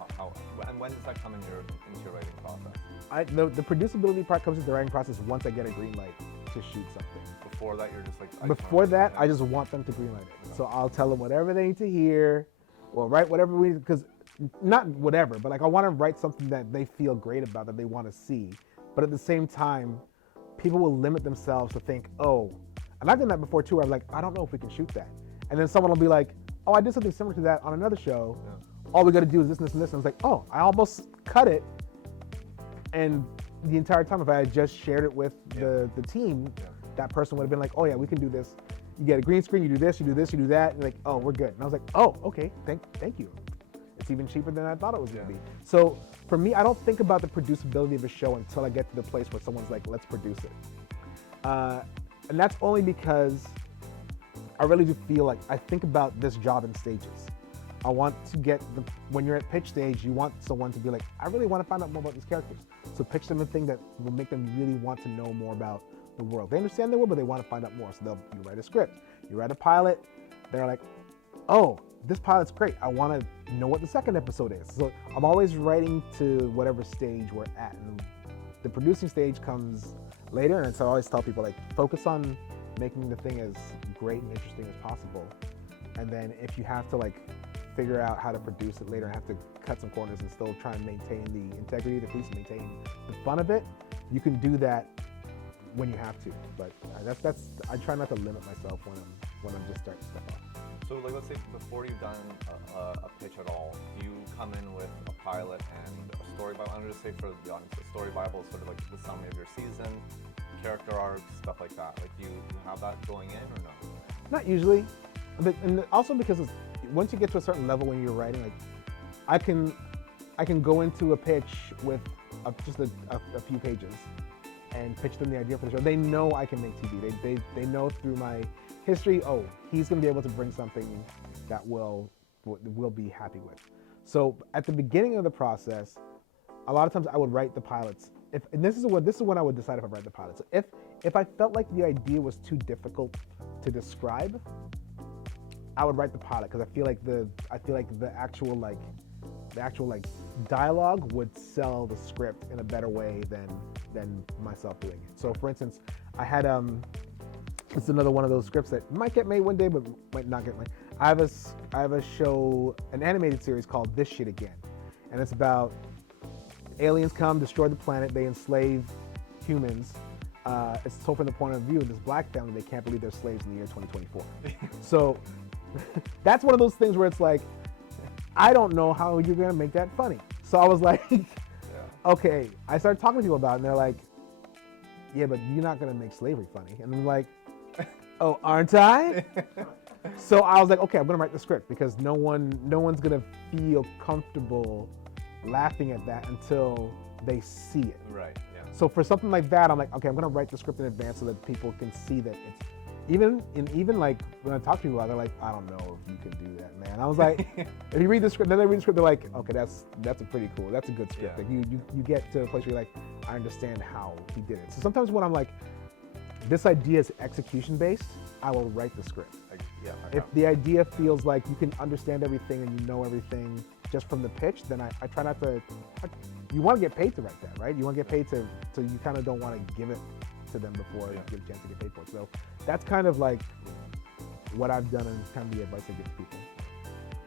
Like, how and when does that come into your writing process? The producibility part comes into the writing process once I get a green light to shoot something. Before that, you're just like. I just want them to greenlight it. So I'll tell them whatever they need to hear, or write whatever we need, because not whatever, but like I want to write something that they feel great about, that they want to see. But at the same time, people will limit themselves to think, oh, and I've done that before too, where I'm like, I don't know if we can shoot that. And then someone will be like, oh, I did something similar to that on another show. Yeah. All we got to do is this and this and this. And I was like, oh, I almost cut it. And the entire time, if I had just shared it with the team, that person would have been like, oh yeah, we can do this. You get a green screen, you do this, you do this, you do that. And like, oh, we're good. And I was like, oh, okay, thank you. It's even cheaper than I thought it was gonna be. So for me, I don't think about the producibility of a show until I get to the place where someone's like, let's produce it. And that's only because I really do feel like I think about this job in stages. I want to when you're at pitch stage, you want someone to be like, I really want to find out more about these characters. So pitch them a thing that will make them really want to know more about the world. They understand the world, but they want to find out more. So you write a script, you write a pilot, they're like, oh, this pilot's great. I want to know what the second episode is. So I'm always writing to whatever stage we're at. And the producing stage comes later, and so I always tell people, like, focus on making the thing as great and interesting as possible. And then if you have to, like, figure out how to produce it later and have to cut some corners and still try and maintain the integrity of the piece, maintain the fun of it, you can do that when you have to. But I try not to limit myself when I'm just starting stuff off. So like, let's say before you've done a pitch at all, do you come in with a pilot and a story Bible? I'm going to say for the audience, a story Bible is sort of like the summary of your season, character arcs, stuff like that. Like, do you have that going in or no? Not usually, and also because once you get to a certain level when you're writing, like I can go into a pitch with just a few pages and pitch them the idea for the show. They know I can make TV. They know through my history, oh, he's going to be able to bring something that we'll be happy with. So at the beginning of the process, a lot of times I would write the pilots. And this is when I would decide if I write the pilots. So if I felt like the idea was too difficult to describe, I would write the pilot, because I feel like the actual dialogue would sell the script in a better way than myself doing it. So for instance, I had it's another one of those scripts that might get made one day, but might not get made. I have a show, an animated series called This Shit Again, and it's about aliens come, destroy the planet, they enslave humans. It's told from the point of view of this black family. They can't believe they're slaves in the year 2024. So that's one of those things where it's like, I don't know how you're gonna make that funny. So I was like, okay. I started talking to people about it, and they're like, yeah, but you're not gonna make slavery funny. And I'm like, oh, aren't I? So I was like, okay, I'm gonna write the script, because no one's gonna feel comfortable laughing at that until they see it. Right. Yeah. So for something like that, I'm like, okay, I'm gonna write the script in advance so that people can see that it's even like when I talk to people, they're like, I don't know if you can do that, man. I was like, if you read the script, then they read the script, they're like, okay, that's a pretty cool, that's a good script. Yeah. Like you get to a place where you're like, I understand how he did it. So sometimes when I'm like, this idea is execution based, I will write the script. If the idea feels like you can understand everything and you know everything just from the pitch, then I try not to. You want to get paid to write that, right? You want to get paid to, so you kind of don't want to give it to them before you get a chance to get paid for it. So that's kind of like what I've done and kind of the advice I give to people.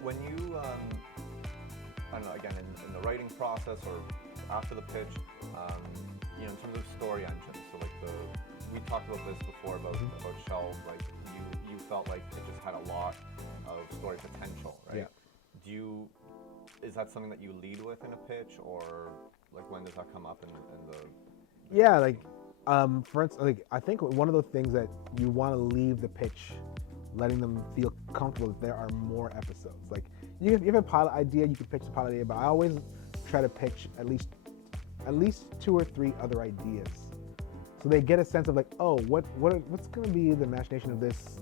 When you, I don't know, again, in the writing process or after the pitch, you know, in terms of story engines, so like we talked about this before about Shelves, like you felt like it just had a lot of story potential, right? Yeah. Is that something that you lead with in a pitch, or like when does that come up in the? Yeah, like for instance, like I think one of the things that you want to leave the pitch, letting them feel comfortable that there are more episodes. Like you have a pilot idea, you can pitch the pilot idea, but I always try to pitch at least 2 or 3 other ideas, so they get a sense of like, oh, what's going to be the imagination of this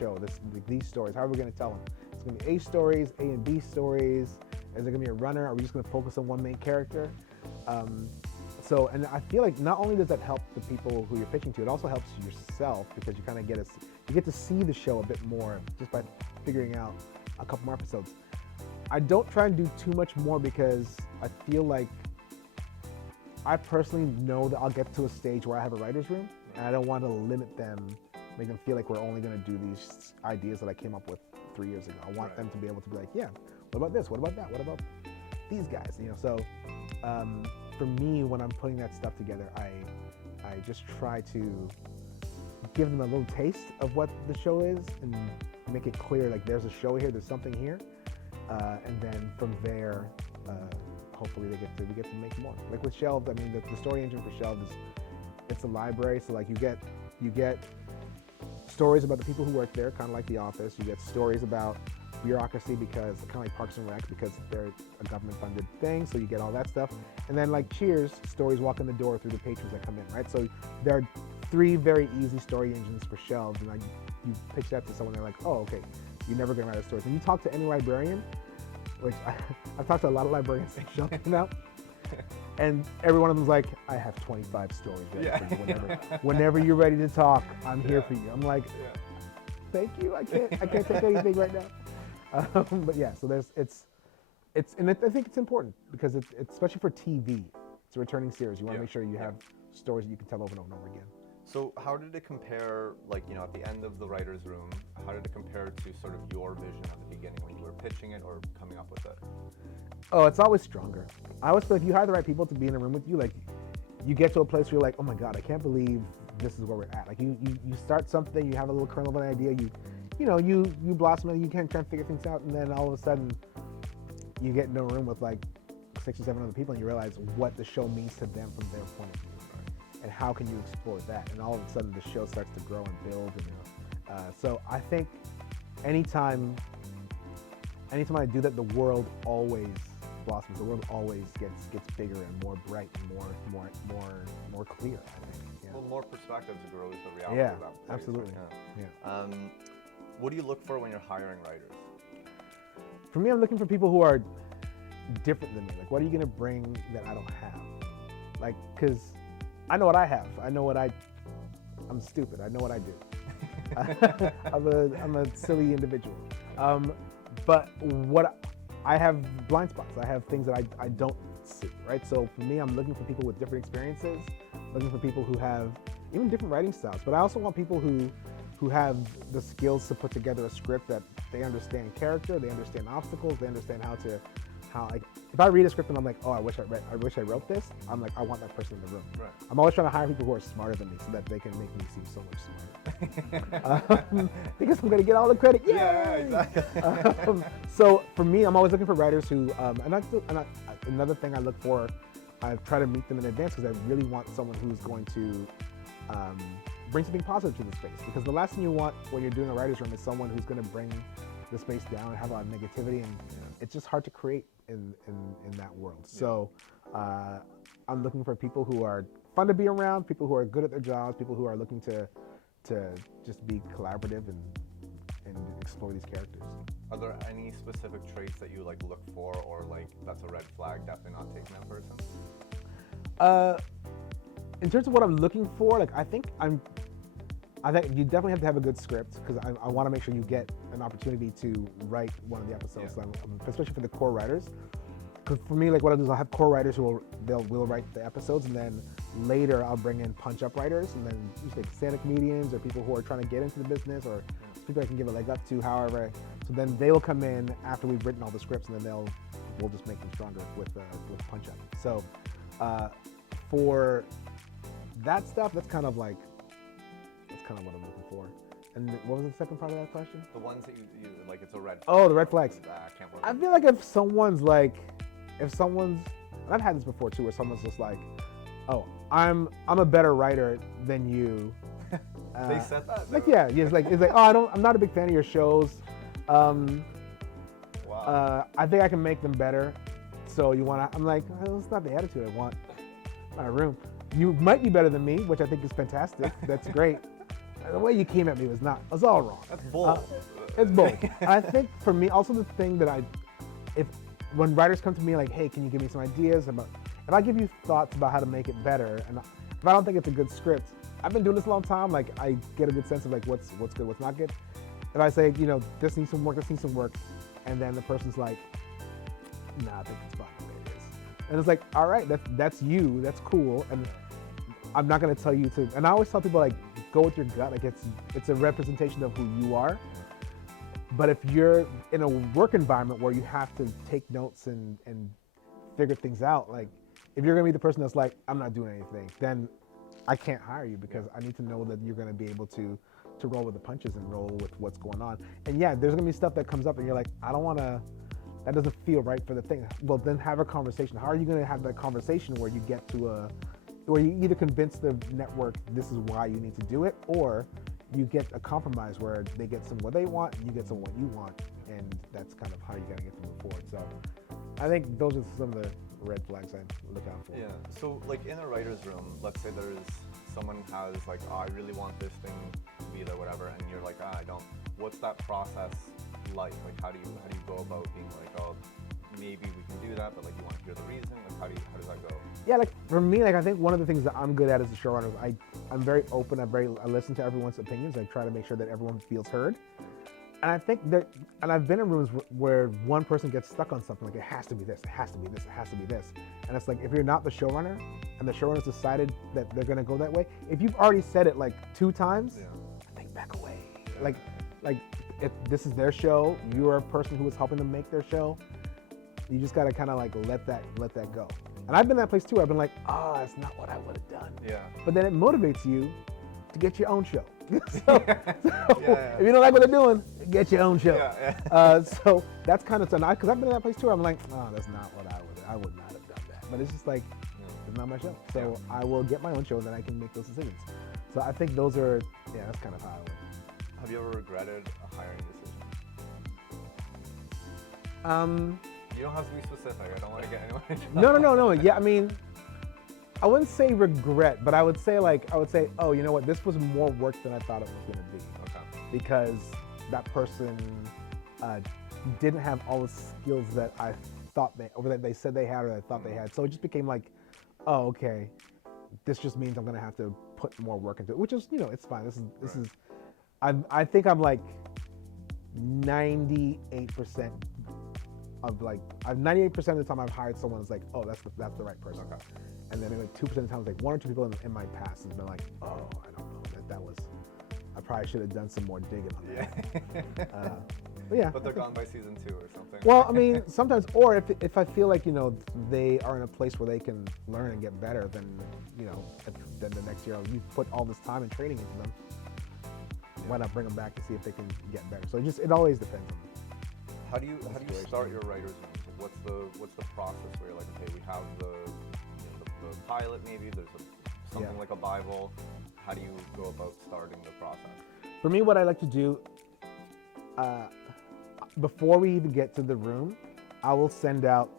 show, these stories. How are we going to tell them? It's going to be A stories, A and B stories. Is there going to be a runner? Are we just going to focus on one main character? So, and I feel like not only does that help the people who you're pitching to, it also helps yourself because you kind of get to see the show a bit more just by figuring out a couple more episodes. I don't try and do too much more because I feel like I personally know that I'll get to a stage where I have a writer's room, and I don't want to limit them, make them feel like we're only going to do these ideas that I came up with 3 years ago. I want them to be able to be like, yeah, what about this? What about that? What about these guys? You know, so for me, when I'm putting that stuff together, I just try to give them a little taste of what the show is and make it clear, like there's a show here, there's something here, and then from there, hopefully we get to make more. Like with Shelves, I mean, the story engine for Shelves is, it's a library, so like you get stories about the people who work there, kind of like The Office. You get stories about bureaucracy, because kind of like Parks and Rec, because they're a government-funded thing, so you get all that stuff. And then like Cheers, stories walk in the door through the patrons that come in, right? So there are 3 very easy story engines for Shelves, and like you pitch that to someone, they're like, oh, okay, you're never gonna write a story. When you talk to any librarian, which I've talked to a lot of librarians since Shelves came out, and every one of them's like, I have 25 stories ready for you whenever you're ready to talk, I'm here for you. I'm like, thank you, I can't take anything right now. But yeah, so it's and I think it's important because it's especially for TV. It's a returning series. You want to make sure you have stories that you can tell over and over and over again. So how did it compare, like, you know, at the end of the writer's room, how did it compare to sort of your vision at the beginning when you were pitching it or coming up with it? Oh, it's always stronger. I always feel if you hire the right people to be in a room with you, like you get to a place where you're like, oh my God, I can't believe this is where we're at. Like you start something, you have a little kernel of an idea, you blossom and you can try and figure things out, and then all of a sudden you get in a room with like 6 or 7 other people and you realize what the show means to them from their point of view. And how can you explore that? And all of a sudden the show starts to grow and build. And, so I think anytime I do that, the world always blossoms. The world always gets bigger and more bright and more clear, I think. Yeah. Well, more perspectives grows the reality of that place. Absolutely. Yeah. What do you look for when you're hiring writers? For me, I'm looking for people who are different than me. Like, what are you going to bring that I don't have? Like, because I know what I have. I'm stupid. I know what I do. I'm a silly individual. But what I have blind spots. I have things that I don't see, right? So for me, I'm looking for people with different experiences, looking for people who have even different writing styles. But I also want people who have the skills to put together a script that they understand character, they understand obstacles, they understand how like if I read a script and I'm like, oh, I wish I wrote this, I'm like, I want that person in the room. Right. I'm always trying to hire people who are smarter than me so that they can make me seem so much smarter. Because I'm gonna get all the credit. Yay! Yeah, exactly. So for me, I'm always looking for writers who, another thing I look for, I try to meet them in advance because I really want someone who's going to bring something positive to the space. Because the last thing you want when you're doing a writer's room is someone who's going to bring the space down and have a lot of negativity, and it's just hard to create in that world. Yeah. So I'm looking for people who are fun to be around, people who are good at their jobs, people who are looking to just be collaborative and explore these characters. Are there any specific traits that you look for, or that's a red flag, definitely not taking that person? in terms of what I'm looking for, like I think you definitely have to have a good script because I want to make sure you get an opportunity to write one of the episodes, so especially for the core writers. Because for me, like what I'll do is I'll have core writers who will write the episodes, and then later I'll bring in punch-up writers, and then usually stand-up comedians or people who are trying to get into the business or people I can give a leg up to, however. So then they will come in after we've written all the scripts, and then we'll just make them stronger with punch-up. So for that stuff, that's kind of what I'm looking for. And what was the second part of that question? The ones that you like, it's a red flag. Oh, the red flags. Can't I feel like if someone's, and I've had this before too, where someone's just like, oh, I'm a better writer than you. They said that? Like, yeah, it's like, oh, I'm not a big fan of your shows. Wow. I think I can make them better. So you want to, I'm like, well, that's not the attitude I want in my room. You might be better than me, which I think is fantastic. That's great. The way you came at me was all wrong. That's bold. It's bold. And I think for me, also the thing that when writers come to me like, hey, can you give me some ideas about, if I give you thoughts about how to make it better, and if I don't think it's a good script, I've been doing this a long time, like I get a good sense of like what's good, what's not good. If I say, this needs some work, and then the person's like, nah, I think it's fine the way it is. And it's like, all right, that's you, that's cool, and I'm not gonna tell you to, and I always tell people like, go with your gut, like it's a representation of who you are. But if you're in a work environment where you have to take notes and figure things out, like if you're gonna be the person that's like, I'm not doing anything, then I can't hire you because I need to know that you're gonna be able to roll with the punches and roll with what's going on. And yeah, there's gonna be stuff that comes up and you're like, that doesn't feel right for the thing. Well, then have a conversation. How are you gonna have that conversation where you get to where you either convince the network this is why you need to do it, or you get a compromise where they get some what they want and you get some what you want, and that's kind of how you gotta get to move forward. So I think those are some of the red flags I look out for. Yeah, so like in a writer's room, let's say there's someone has like, oh, I really want this thing to be there, whatever, and you're like, I don't. What's that process like? Like how do you go about being like, oh, maybe we can do that, but like you want to hear the reason? Like how does that go? Yeah, like for me, like I think one of the things that I'm good at as a showrunner, I'm very open. I listen to everyone's opinions. I try to make sure that everyone feels heard. And I think and I've been in rooms where one person gets stuck on something, like it has to be this, it has to be this, it has to be this. And it's like, if you're not the showrunner and the showrunner's decided that they're gonna go that way, if you've already said it like 2 times, I think back away. Like if this is their show, you're a person who is helping them make their show, you just gotta kind of like let that go. And I've been in that place too. I've been like, oh, that's not what I would have done. Yeah. But then it motivates you to get your own show. so if you don't like what they're doing, get your own show. So that's kind of because I've been in that place too. I'm like, oh, that's not what I would not have done that. But it's just like, it's not my show. So I will get my own show, and then I can make those decisions. So I think those are, that's kind of how I would. Have you ever regretted a hiring decision? You don't have to be specific. I don't want to get anyone. No. Yeah, I mean, I wouldn't say regret, but I would say, oh, you know what? This was more work than I thought it was going to be. Okay. Because that person didn't have all the skills that I thought that they said they had or I thought they had. So it just became like, oh, okay, this just means I'm going to have to put more work into it, which is, it's fine. This is. I think I'm like 98% of like, 98% of the time I've hired someone that's like, oh, that's the right person. Okay. And then like 2% of the time, like 1 or 2 people in my past has been like, oh, I don't know, that was, I probably should have done some more digging on that. But yeah. But they're gone by season 2 or something. Well, I mean, sometimes, or if I feel like, they are in a place where they can learn and get better, then, then the next year, you put all this time and training into them, why not bring them back to see if they can get better? So it always depends on them. How do you start your writer's room? What's the process where you're like, okay, we have the pilot, maybe there's something like a Bible. How do you go about starting the process? For me, what I like to do, before we even get to the room, I will send out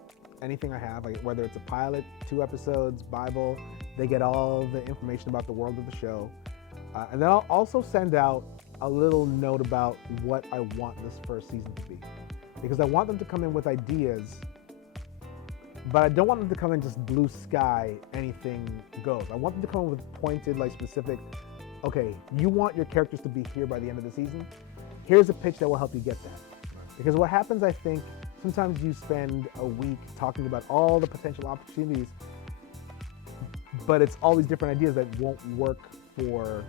anything I have, like whether it's a pilot, 2 episodes, Bible. They get all the information about the world of the show. And then I'll also send out a little note about what I want this first season to be. Because I want them to come in with ideas but I don't want them to come in just blue sky, anything goes. I want them to come in with pointed, like specific, okay, you want your characters to be here by the end of the season? Here's a pitch that will help you get that. Because what happens, I think, sometimes you spend a week talking about all the potential opportunities, but it's all these different ideas that won't work for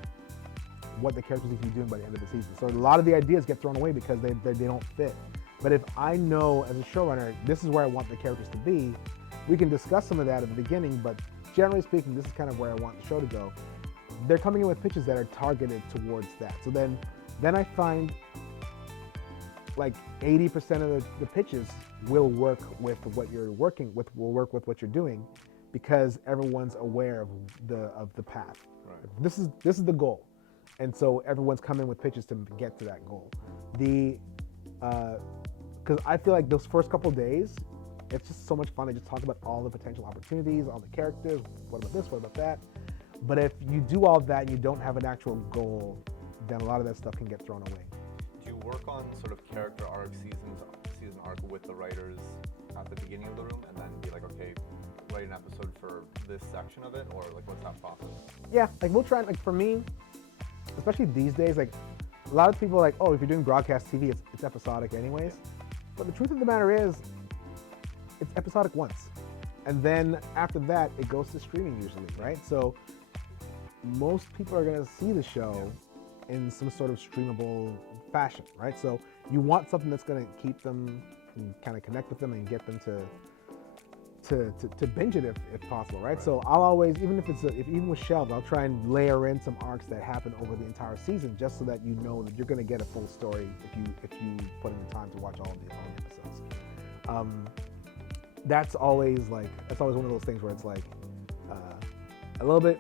what the characters need to be doing by the end of the season. So a lot of the ideas get thrown away because they don't fit. But if I know as a showrunner, this is where I want the characters to be, we can discuss some of that at the beginning, but generally speaking, this is kind of where I want the show to go. They're coming in with pitches that are targeted towards that. So then I find like 80% of the pitches will work with what you're working with, will work with what you're doing, because everyone's aware of the path. Right. This is the goal, and so everyone's coming with pitches to get to that goal. Because I feel like those first couple days, it's just so much fun to just talk about all the potential opportunities, all the characters. What about this? What about that? But if you do all that and you don't have an actual goal, then a lot of that stuff can get thrown away. Do you work on sort of character arc, season arc with the writers at the beginning of the room, and then be like, okay, write an episode for this section of it, or like what's that process? Yeah, like we'll try. Like for me, especially these days, like a lot of people are like, oh, if you're doing broadcast TV, it's episodic anyways. But the truth of the matter is, it's episodic once, and then after that, it goes to streaming usually, right? So most people are gonna see the show in some sort of streamable fashion, right? So you want something that's gonna keep them and kind of connect with them and get them to binge it if possible, right? So I'll always, even with Shelved, I'll try and layer in some arcs that happen over the entire season, just so that you know that you're gonna get a full story if you put in the time to watch all the episodes. That's always one of those things where it's like a little bit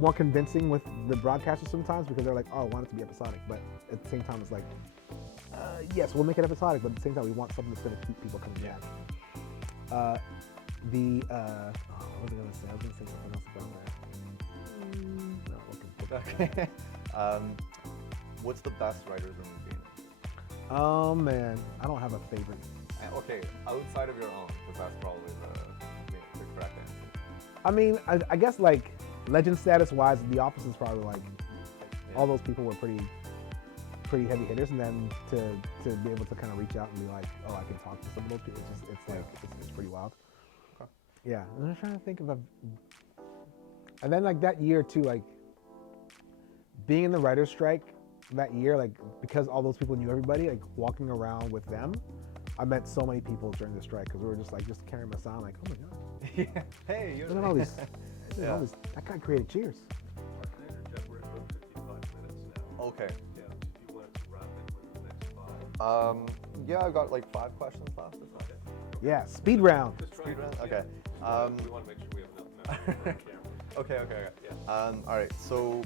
more convincing with the broadcasters sometimes, because they're like, oh, I want it to be episodic, but at the same time it's like, yes, we'll make it episodic, but at the same time we want something that's going to keep people coming back. What was I going to say? I was going to say something else about that. No, Okay. What's the best writer's room you've been in? Oh man, I don't have a favorite. Okay, outside of your own, because that's probably the correct answer. I mean, I guess like legend status wise, The Office is probably like, all those people were pretty heavy hitters, and then to be able to kind of reach out and be like, oh, I can talk to some of those people, it's pretty wild. Okay. Yeah, I'm just trying to think of and then like that year too, like being in the writer's strike that year, like because all those people knew everybody, like walking around with them, I met so many people during the strike, because we were just carrying my sound, like, oh my god. Yeah. Hey, you're Look at all these. That guy created Cheers. We're at about 55 minutes now. Okay. Yeah, if you want to wrap it with the next 5. Yeah, I've got like 5 questions left. Is that okay? Yeah, speed round. Just try Speed round? yeah. Okay. We want to make sure we have enough time on camera. Okay. Yeah. All right. So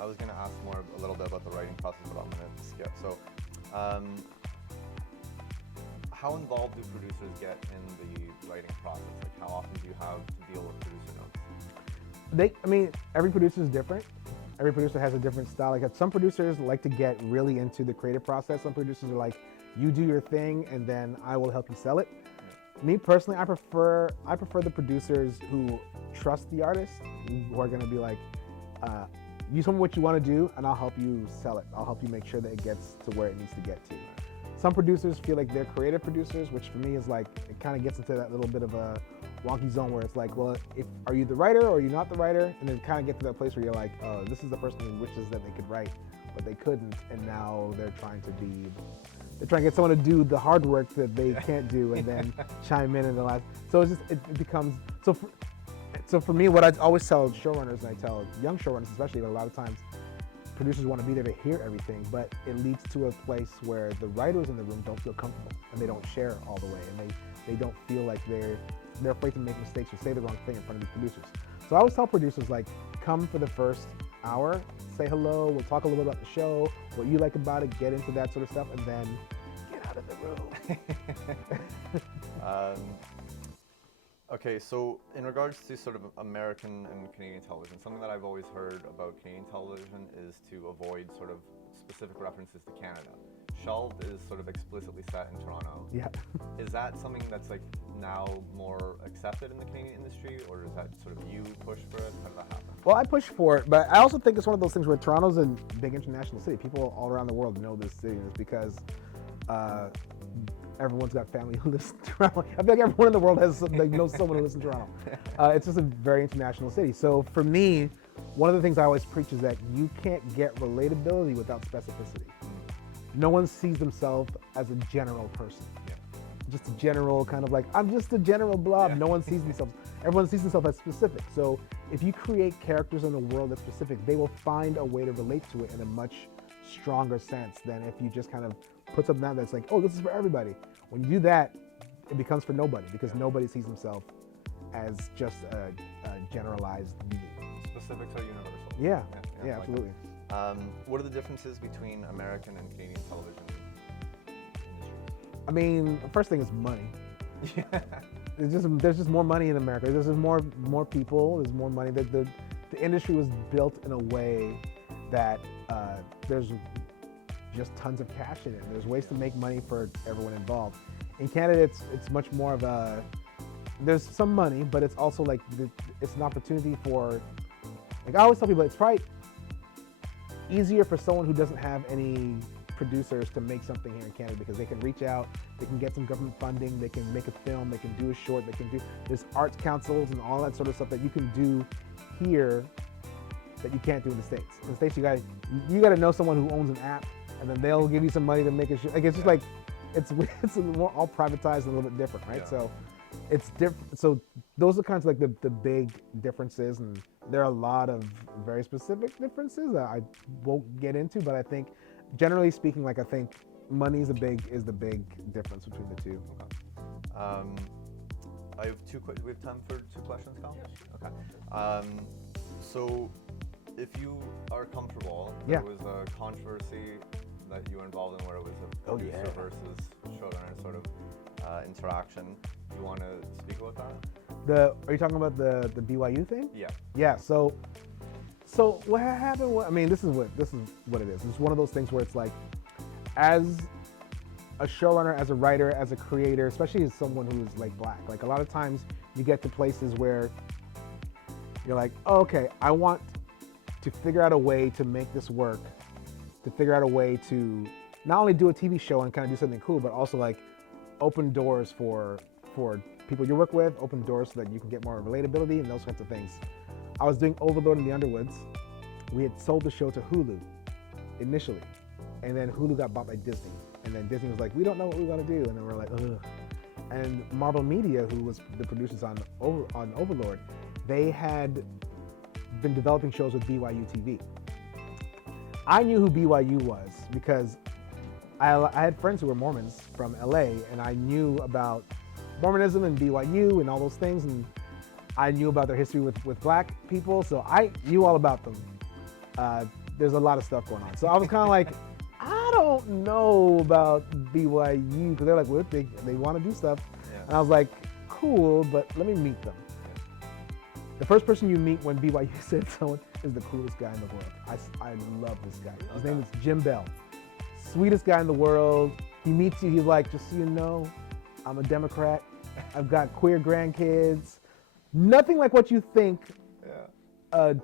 I was gonna ask a little bit about the writing process, but I'm gonna skip. So, how involved do producers get in the writing process? Like, how often do you have to deal with producer notes? Every producer is different. Every producer has a different style. Like some producers like to get really into the creative process. Some producers are like, you do your thing and then I will help you sell it. Me personally, I prefer the producers who trust the artist, who are gonna be like, you tell me what you wanna do and I'll help you sell it. I'll help you make sure that it gets to where it needs to get to. Some producers feel like they're creative producers, which for me is like, it kind of gets into that little bit of a wonky zone where it's like, well, are you the writer or are you not the writer? And then kind of get to that place where you're like, oh, this is the person who wishes that they could write, but they couldn't, and now they're trying to get someone to do the hard work that they can't do, and then chime in the last. So it becomes so for me, what I always tell showrunners, and I tell young showrunners especially, a lot of times producers want to be there to hear everything, but it leads to a place where the writers in the room don't feel comfortable and they don't share all the way, and they don't feel like they're afraid to make mistakes or say the wrong thing in front of these producers. So I always tell producers, like, come for the first hour, say hello, we'll talk a little bit about the show, what you like about it, get into that sort of stuff, and then get out of the room. Okay, so in regards to sort of American and Canadian television, something that I've always heard about Canadian television is to avoid sort of specific references to Canada. Shelved is sort of explicitly set in Toronto. Yeah. Is that something that's like now more accepted in the Canadian industry, or is that sort of you push for it? How did that happen? Well, I push for it, but I also think it's one of those things where Toronto's a big international city. People all around the world know this city, and it's because everyone's got family who lives in Toronto. I feel like everyone in the world knows someone who lives in Toronto. It's just a very international city. So for me, one of the things I always preach is that you can't get relatability without specificity. No one sees themselves as a general person. Yeah. Just a general kind of like, I'm just a general blob. Yeah. No one sees themselves. Everyone sees themselves as specific. So if you create characters in a world that's specific, they will find a way to relate to it in a much stronger sense than if you just kind of put something out that's like, oh, this is for everybody. When you do that, it becomes for nobody because nobody sees himself as just a generalized being. Specifics are universal. Yeah, I like absolutely. that. What are the differences between American and Canadian television industries? I mean, the first thing is money. Yeah. There's just more money in America. There's just more people. There's more money. The industry was built in a way that there's just tons of cash in it. There's ways to make money for everyone involved. In Canada, it's much more of there's some money, but it's also like it's an opportunity for, like I always tell people, it's probably easier for someone who doesn't have any producers to make something here in Canada because they can reach out, they can get some government funding, they can make a film, they can do a short, there's arts councils and all that sort of stuff that you can do here that you can't do in the States. In the States, you got to know someone who owns an app, and then they'll give you some money to make it. Like it's just like it's more all privatized and a little bit different, right? Yeah. So it's different. So those are kinds of like the big differences, and there are a lot of very specific differences that I won't get into. But I think, generally speaking, like I think money is the big difference between the two. Okay. I have we have time for 2 questions, Kyle? Yes. Okay. So, if you are comfortable, Yeah. there was a controversy that you were involved in where it was a Oh, producer yeah. versus showrunner sort of interaction. You want to speak about that? Are you talking about the BYU thing? Yeah. Yeah. So what happened? I mean, this is what it is. It's one of those things where it's like, as a showrunner, as a writer, as a creator, especially as someone who is like Black, like a lot of times you get to places where you're like, oh, okay, I want to figure out a way to make this work, to figure out a way to not only do a TV show and kind of do something cool, but also like open doors for people you work with, open doors so that you can get more relatability and those kinds of things. I was doing Overlord in the Underwoods. We had sold the show to Hulu initially, and then Hulu got bought by Disney. And then Disney was like, we don't know what we want to do. And then we're like, ugh. And Marvel Media, who was the producers on Overlord, they had been developing shows with BYU TV. I knew who BYU was because I had friends who were Mormons from LA, and I knew about Mormonism and BYU and all those things, and I knew about their history with Black people, so I knew all about them. There's a lot of stuff going on. So I was kind of like, I don't know about BYU, because they're like, well, they want to do stuff. Yeah. And I was like, cool, but let me meet them. The first person you meet when BYU said someone is the coolest guy in the world. I love this guy. His name is Jim Bell. Sweetest guy in the world. He meets you, he's like, just so you know, I'm a Democrat. I've got queer grandkids. Nothing like what you think a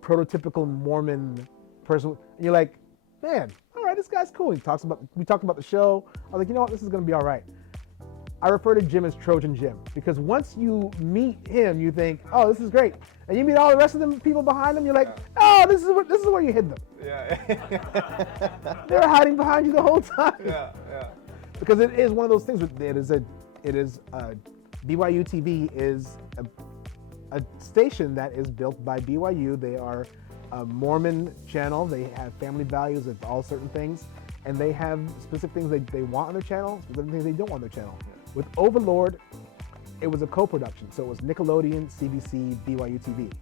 prototypical Mormon person. And you're like, man, all right, this guy's cool. We talked about the show. I was like, you know what, this is gonna be all right. I refer to Jim as Trojan Jim because once you meet him, you think, oh, this is great. And you meet all the rest of the people behind him, you're like, oh, this is where you hid them. Yeah. They were hiding behind you the whole time. Yeah. Because it is one of those things. BYU TV is a station that is built by BYU. They are a Mormon channel. They have family values of all certain things, and they have specific things they want on their channel, specific things they don't want on their channel. With Overlord, it was a co-production, so it was Nickelodeon, CBC, BYU TV.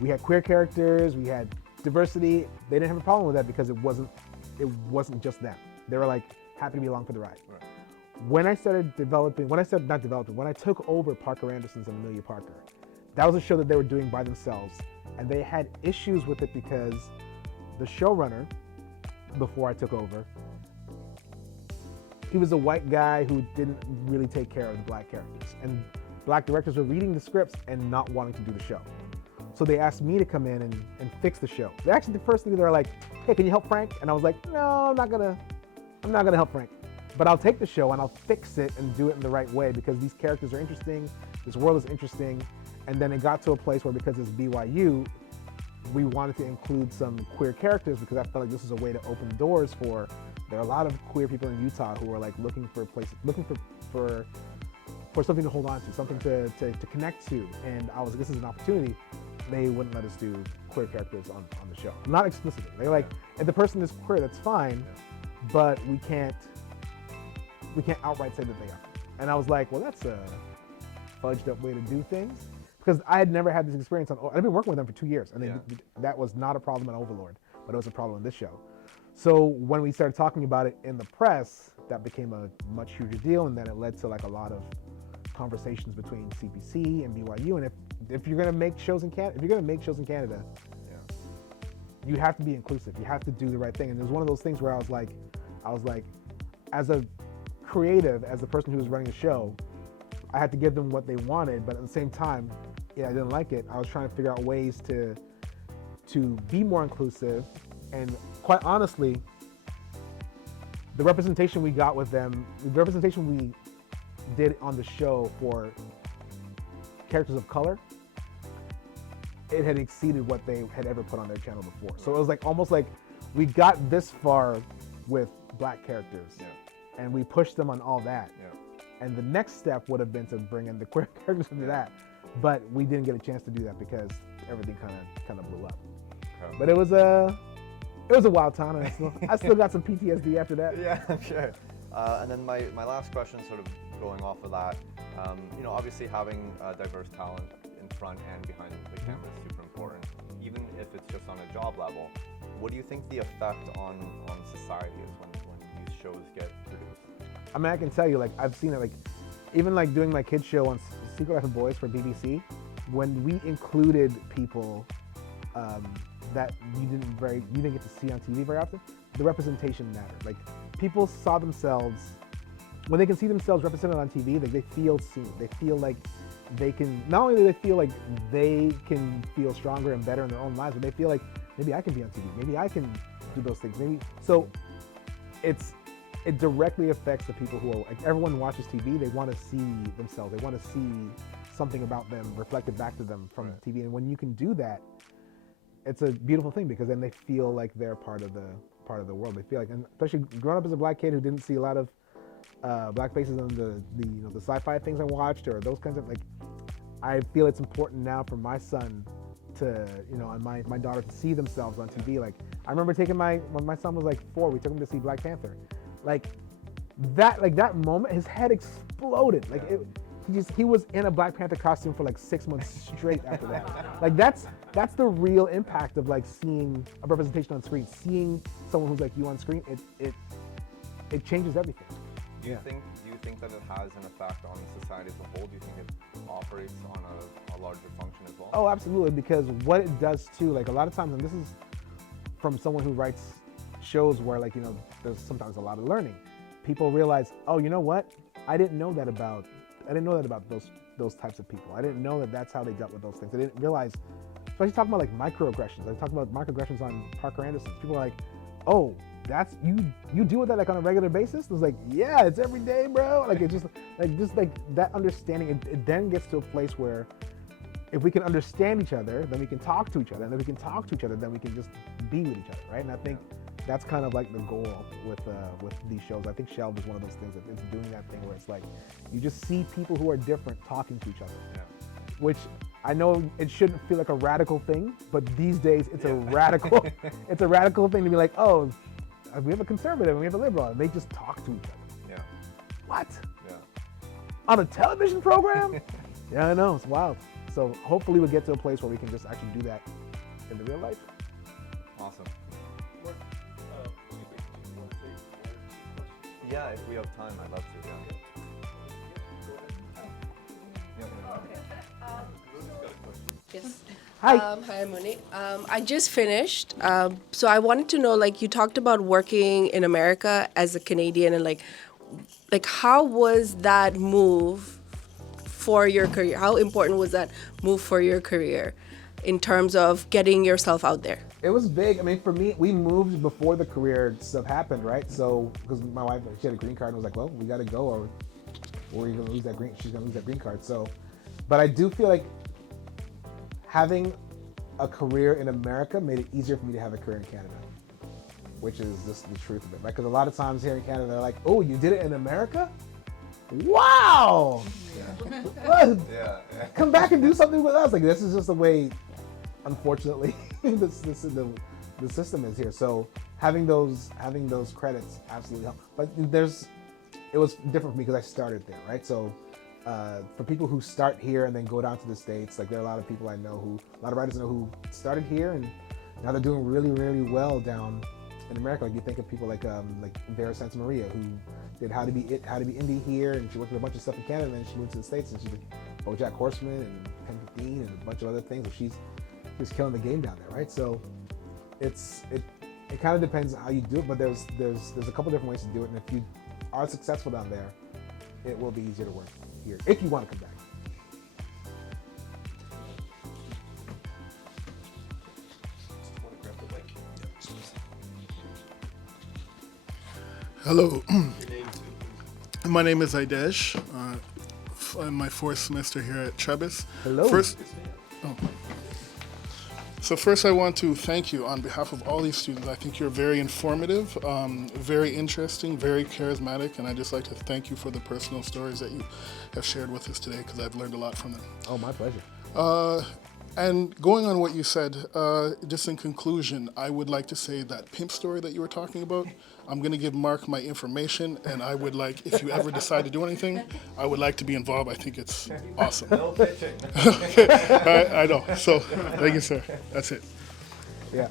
We had queer characters, we had diversity. They didn't have a problem with that because it wasn't just them. They were like happy to be along for the ride. Right. When I took over Parker Anderson's and Amelia Parker, that was a show that they were doing by themselves, and they had issues with it because the showrunner, before I took over, he was a white guy who didn't really take care of the black characters. And black directors were reading the scripts and not wanting to do the show. So they asked me to come in and fix the show. They actually, the first thing they were like, hey, can you help Frank? And I was like, no, I'm not gonna help Frank. But I'll take the show and I'll fix it and do it in the right way because these characters are interesting, this world is interesting. And then it got to a place where because it's BYU, we wanted to include some queer characters because I felt like this is a way to open doors for, there are a lot of queer people in Utah who are like looking for places, looking for something to hold on to, something to connect to. And I was like, this is an opportunity. They wouldn't let us do queer characters on the show. Not explicitly. They're like, if the person is queer, that's fine, but we can't outright say that they are. And I was like, well, that's a fudged up way to do things. Because I had never had this experience on, I've been working with them for 2 years, and that was not a problem at Overlord, but it was a problem in this show. So when we started talking about it in the press, that became a much huger deal, and then it led to like a lot of conversations between CPC and BYU. And if you're gonna make shows in Canada, you have to be inclusive. You have to do the right thing. And it was one of those things where I was like, as a creative, as the person who was running the show, I had to give them what they wanted, but at the same time, I didn't like it. I was trying to figure out ways to be more inclusive, and quite honestly, the representation we got with them, the representation we did on the show for characters of color, it had exceeded what they had ever put on their channel before. So it was like almost like we got this far with black characters, and we pushed them on all that. And the next step would have been to bring in the queer characters into that, but we didn't get a chance to do that because everything kind of blew up. But it was a wild time, and I still got some PTSD after that. Yeah, I'm sure. And then my last question, sort of going off of that, obviously having diverse talent in front and behind the camera is super important, even if it's just on a job level. What do you think the effect on society is when these shows get produced? I mean, I can tell you, like, I've seen it, like, even like doing my kids show on Secret Life of Boys for BBC, when we included people that you didn't get to see on TV very often, the representation mattered. Like, people saw themselves, when they can see themselves represented on TV, like, they feel seen. They feel like they can, not only do they feel like they can feel stronger and better in their own lives, but they feel like, maybe I can be on TV, maybe I can do those things. So it directly affects the people who are, like, everyone watches TV, they want to see themselves, they want to see something about them reflected back to them from TV. And when you can do that, it's a beautiful thing because then they feel like they're part of the world. They feel like, and especially growing up as a black kid who didn't see a lot of black faces on the sci-fi things I watched or those kinds of, like, I feel it's important now for my son to, and my daughter to see themselves on TV. Like, I remember when my son was like 4, we took him to see Black Panther. Like that moment, his head exploded. Like, he was in a Black Panther costume for like 6 months straight after that. Like, that's the real impact of like seeing a representation on screen, seeing someone who's like you on screen. It changes everything. Do you think that it has an effect on society as a whole? Do you think it operates on a larger function as well? Oh, absolutely. Because what it does too, like a lot of times, and this is from someone who writes shows where, like, there's sometimes a lot of learning. People realize, oh, you know what? I didn't know that about those types of people. I didn't know that that's how they dealt with those things. I didn't realize, especially talking about like microaggressions. I talk about microaggressions on Parker Anderson. People are like, oh, that's you deal with that like on a regular basis? It was like, yeah, it's every day, bro. Like, it's just like that understanding. It then gets to a place where if we can understand each other, then we can talk to each other. And if we can talk to each other, then we can just be with each other, right? And I think that's kind of like the goal with these shows. I think Shelv is one of those things that it's doing that thing where it's like you just see people who are different talking to each other, which I know it shouldn't feel like a radical thing, but these days it's a radical thing to be like, oh, we have a conservative and we have a liberal, and they just talk to each other. Yeah. What? Yeah. On a television program? Yeah, I know, it's wild. So hopefully we'll get to a place where we can just actually do that in the real life. Awesome. Yeah, if we have time, I'd love to. Yes. Hi. Hi, Moni. I just finished. So I wanted to know, like, you talked about working in America as a Canadian and, like, like, how was that move for your career? How important was that move for your career in terms of getting yourself out there? It was big. I mean, for me, we moved before the career stuff happened, right? So, because my wife, she had a green card and was like, well, we got to go or you're going to lose that she's going to lose that green card. So, but I do feel like having a career in America made it easier for me to have a career in Canada, which is just the truth of it, right? Because a lot of times here in Canada, they're like, oh, you did it in America? Wow! Yeah. Come back and do something with us. Like, this is just the way, unfortunately, the system is here. So having those credits absolutely help. But it was different for me because I started there, right? So for people who start here and then go down to the States, like there are a lot of people I know a lot of writers I know who started here and now they're doing really, really well down in America. Like you think of people like Vera Santa Maria, who did How to Be Indie here, and she worked with a bunch of stuff in Canada, and then she moved to the States and she's like BoJack Horseman and 1015 and a bunch of other things. But she's killing the game down there, right? So it kind of depends on how you do it, but there's a couple different ways to do it, and if you are successful down there, it will be easier to work here if you want to come back. Hello, my name is Aidesh. I'm my fourth semester here at Trebas. Hello. First I want to thank you on behalf of all these students. I think you're very informative, very interesting, very charismatic, and I'd just like to thank you for the personal stories that you have shared with us today because I've learned a lot from them. Oh, my pleasure. And going on what you said, just in conclusion, I would like to say that pimp story that you were talking about, I'm going to give Mark my information, and I would like, if you ever decide to do anything, I would like to be involved. I think it's awesome. No pitching. I know. So, thank you, sir. That's it. Yeah.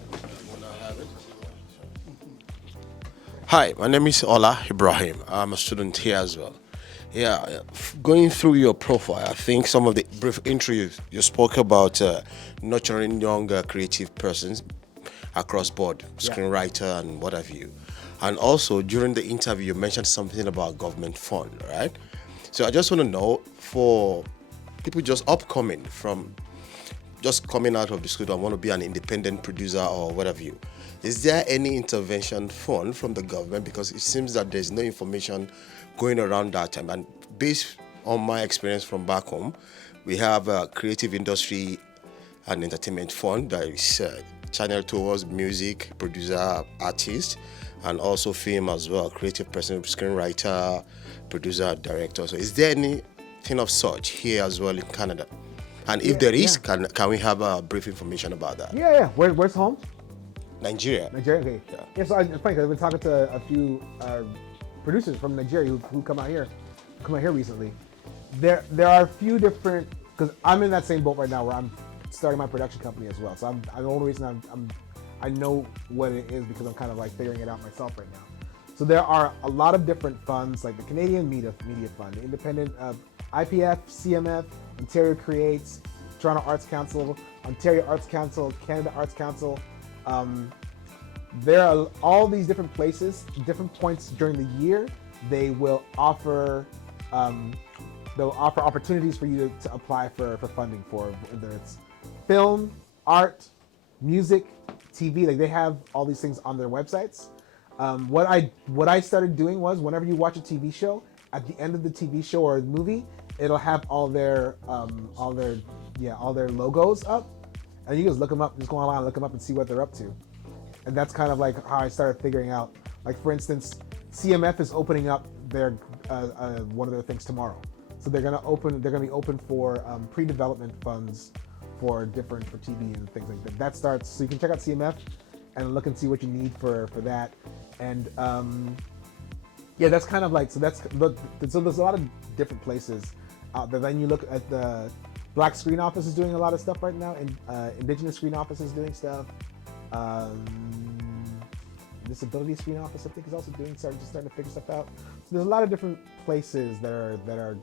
Hi, my name is Ola Ibrahim. I'm a student here as well. Yeah, going through your profile, I think some of the brief intro you spoke about nurturing younger creative persons across board, screenwriter and what have you. And also during the interview, you mentioned something about government fund, right? So I just want to know, for people just upcoming from just coming out of the school and want to be an independent producer or whatever you, is there any intervention fund from the government? Because it seems that there's no information going around that time. And based on my experience from back home, we have a creative industry and entertainment fund that is channeled towards music, producer, artist, and also film as well, creative person, screenwriter, producer, director. So is there anything of such here as well in Canada? And if there is, can we have a brief information about that? Yeah. Where's home? Nigeria. Nigeria, okay. Yeah, so it's funny because I've been talking to a few producers from Nigeria who come out here recently. There are a few different, because I'm in that same boat right now where I'm starting my production company as well. So the only reason I know what it is because I'm kind of like figuring it out myself right now. So there are a lot of different funds, like the Canadian Media Fund, the Independent IPF, CMF, Ontario Creates, Toronto Arts Council, Ontario Arts Council, Canada Arts Council. There are all these different places, different points during the year. They will offer opportunities for you to apply for funding for, whether it's film, art, music, TV. Like they have all these things on their websites. What I started doing was, whenever you watch a TV show, at the end of the TV show or movie, it'll have all their logos up, and you just look them up. Just go online and look them up and see what they're up to. And that's kind of like how I started figuring out. Like for instance, CMF is opening up their one of their things tomorrow. So they're gonna be open for pre-development funds for TV and things like that. That starts, so you can check out CMF and look and see what you need for that. And that's kind of like, so there's a lot of different places out there. Then you look at the Black Screen Office is doing a lot of stuff right now, and Indigenous Screen Office is doing stuff. Disability Screen Office, I think, is also starting to figure stuff out. So there's a lot of different places that are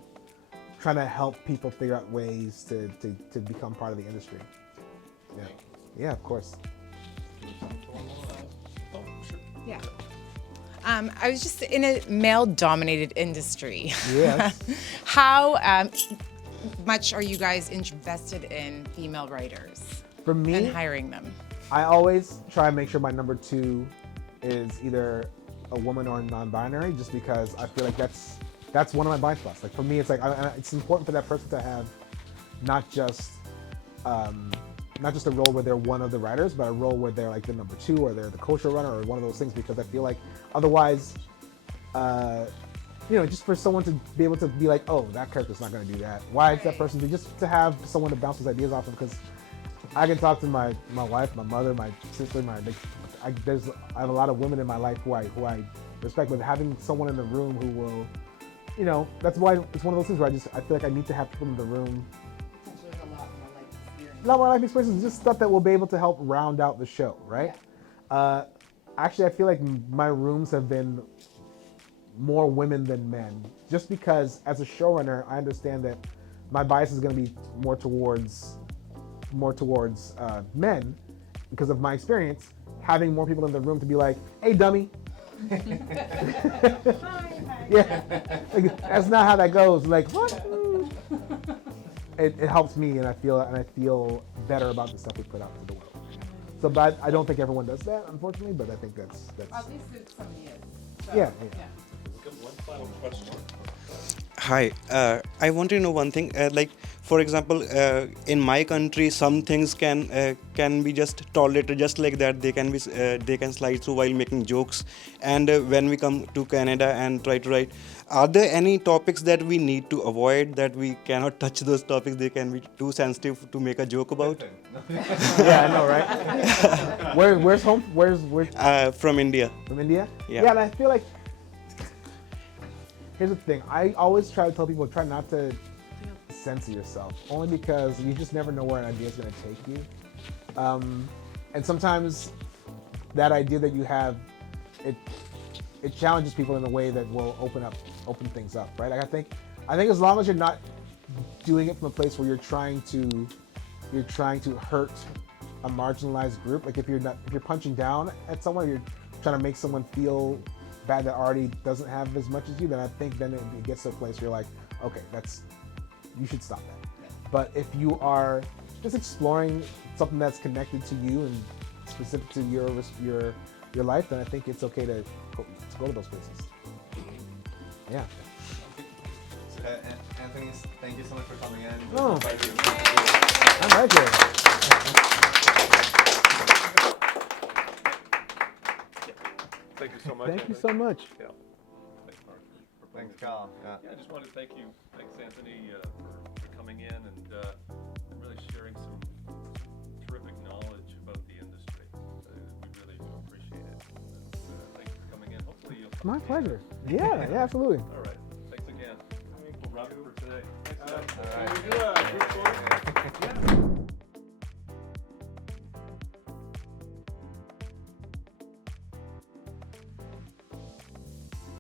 trying to help people figure out ways to become part of the industry. Yeah, of course. Yeah. I was just in a male-dominated industry. Yes. How much are you guys invested in female writers For me, and hiring them? I always try and make sure my number two is either a woman or non-binary, just because I feel like that's one of my blind spots. Like for me, it's like it's important for that person to have not just a role where they're one of the writers, but a role where they're like the number two or they're the co-showrunner or one of those things, because I feel like otherwise, just for someone to be able to be like, oh, that character's not going to do that. Why is that person? Just to have someone to bounce those ideas off of, because I can talk to my wife, my mother, my sister, I have a lot of women in my life who I respect, but having someone in the room who will, that's why it's one of those things where I feel like I need to have people in the room. Not more life experiences, just stuff that will be able to help round out the show, right? Yeah. Actually, I feel like my rooms have been more women than men, just because as a showrunner, I understand that my bias is going to be more towards men, because of my experience having more people in the room to be like, hey, dummy. Yeah, like, that's not how that goes. Like, what? It helps me, and I feel better about the stuff we put out to the world. So, but I don't think everyone does that, unfortunately. But I think that's. At least somebody is. So, yeah. One final question. Hi, I want to know one thing. For example, in my country, some things can be just tolerated just like that. They can slide through while making jokes. And when we come to Canada and try to write, are there any topics that we need to avoid, that we cannot touch those topics? They can be too sensitive to make a joke about. Yeah, I know, right? Where's home? Where's from India. From India? Yeah. Yeah, and I feel like here's the thing. I always try to tell people, try not to censor yourself, only because you just never know where an idea is going to take you. And sometimes that idea that you have, it challenges people in a way that will open things up, right? Like I think as long as you're not doing it from a place where you're trying to hurt a marginalized group, like if you're punching down at someone, you're trying to make someone feel bad that already doesn't have as much as you, then I think then it gets to a place where you're like, okay, you should stop that. But if you are just exploring something that's connected to you and specific to your life, then I think it's okay to go to those places. Yeah. Anthony, thank you so much for coming in. Oh. I'm right here. Thank you so much. Thank you so much. Yeah. Thanks, Mark. Thanks, Cal. Yeah. I just wanted to thank you. Thanks, Anthony, for coming in and really sharing some terrific knowledge about the industry. We really do appreciate it. And, thanks for coming in. Hopefully you'll come My again. pleasure. Yeah, absolutely. All right. Thanks again. We'll wrap it for today. Thanks, All right.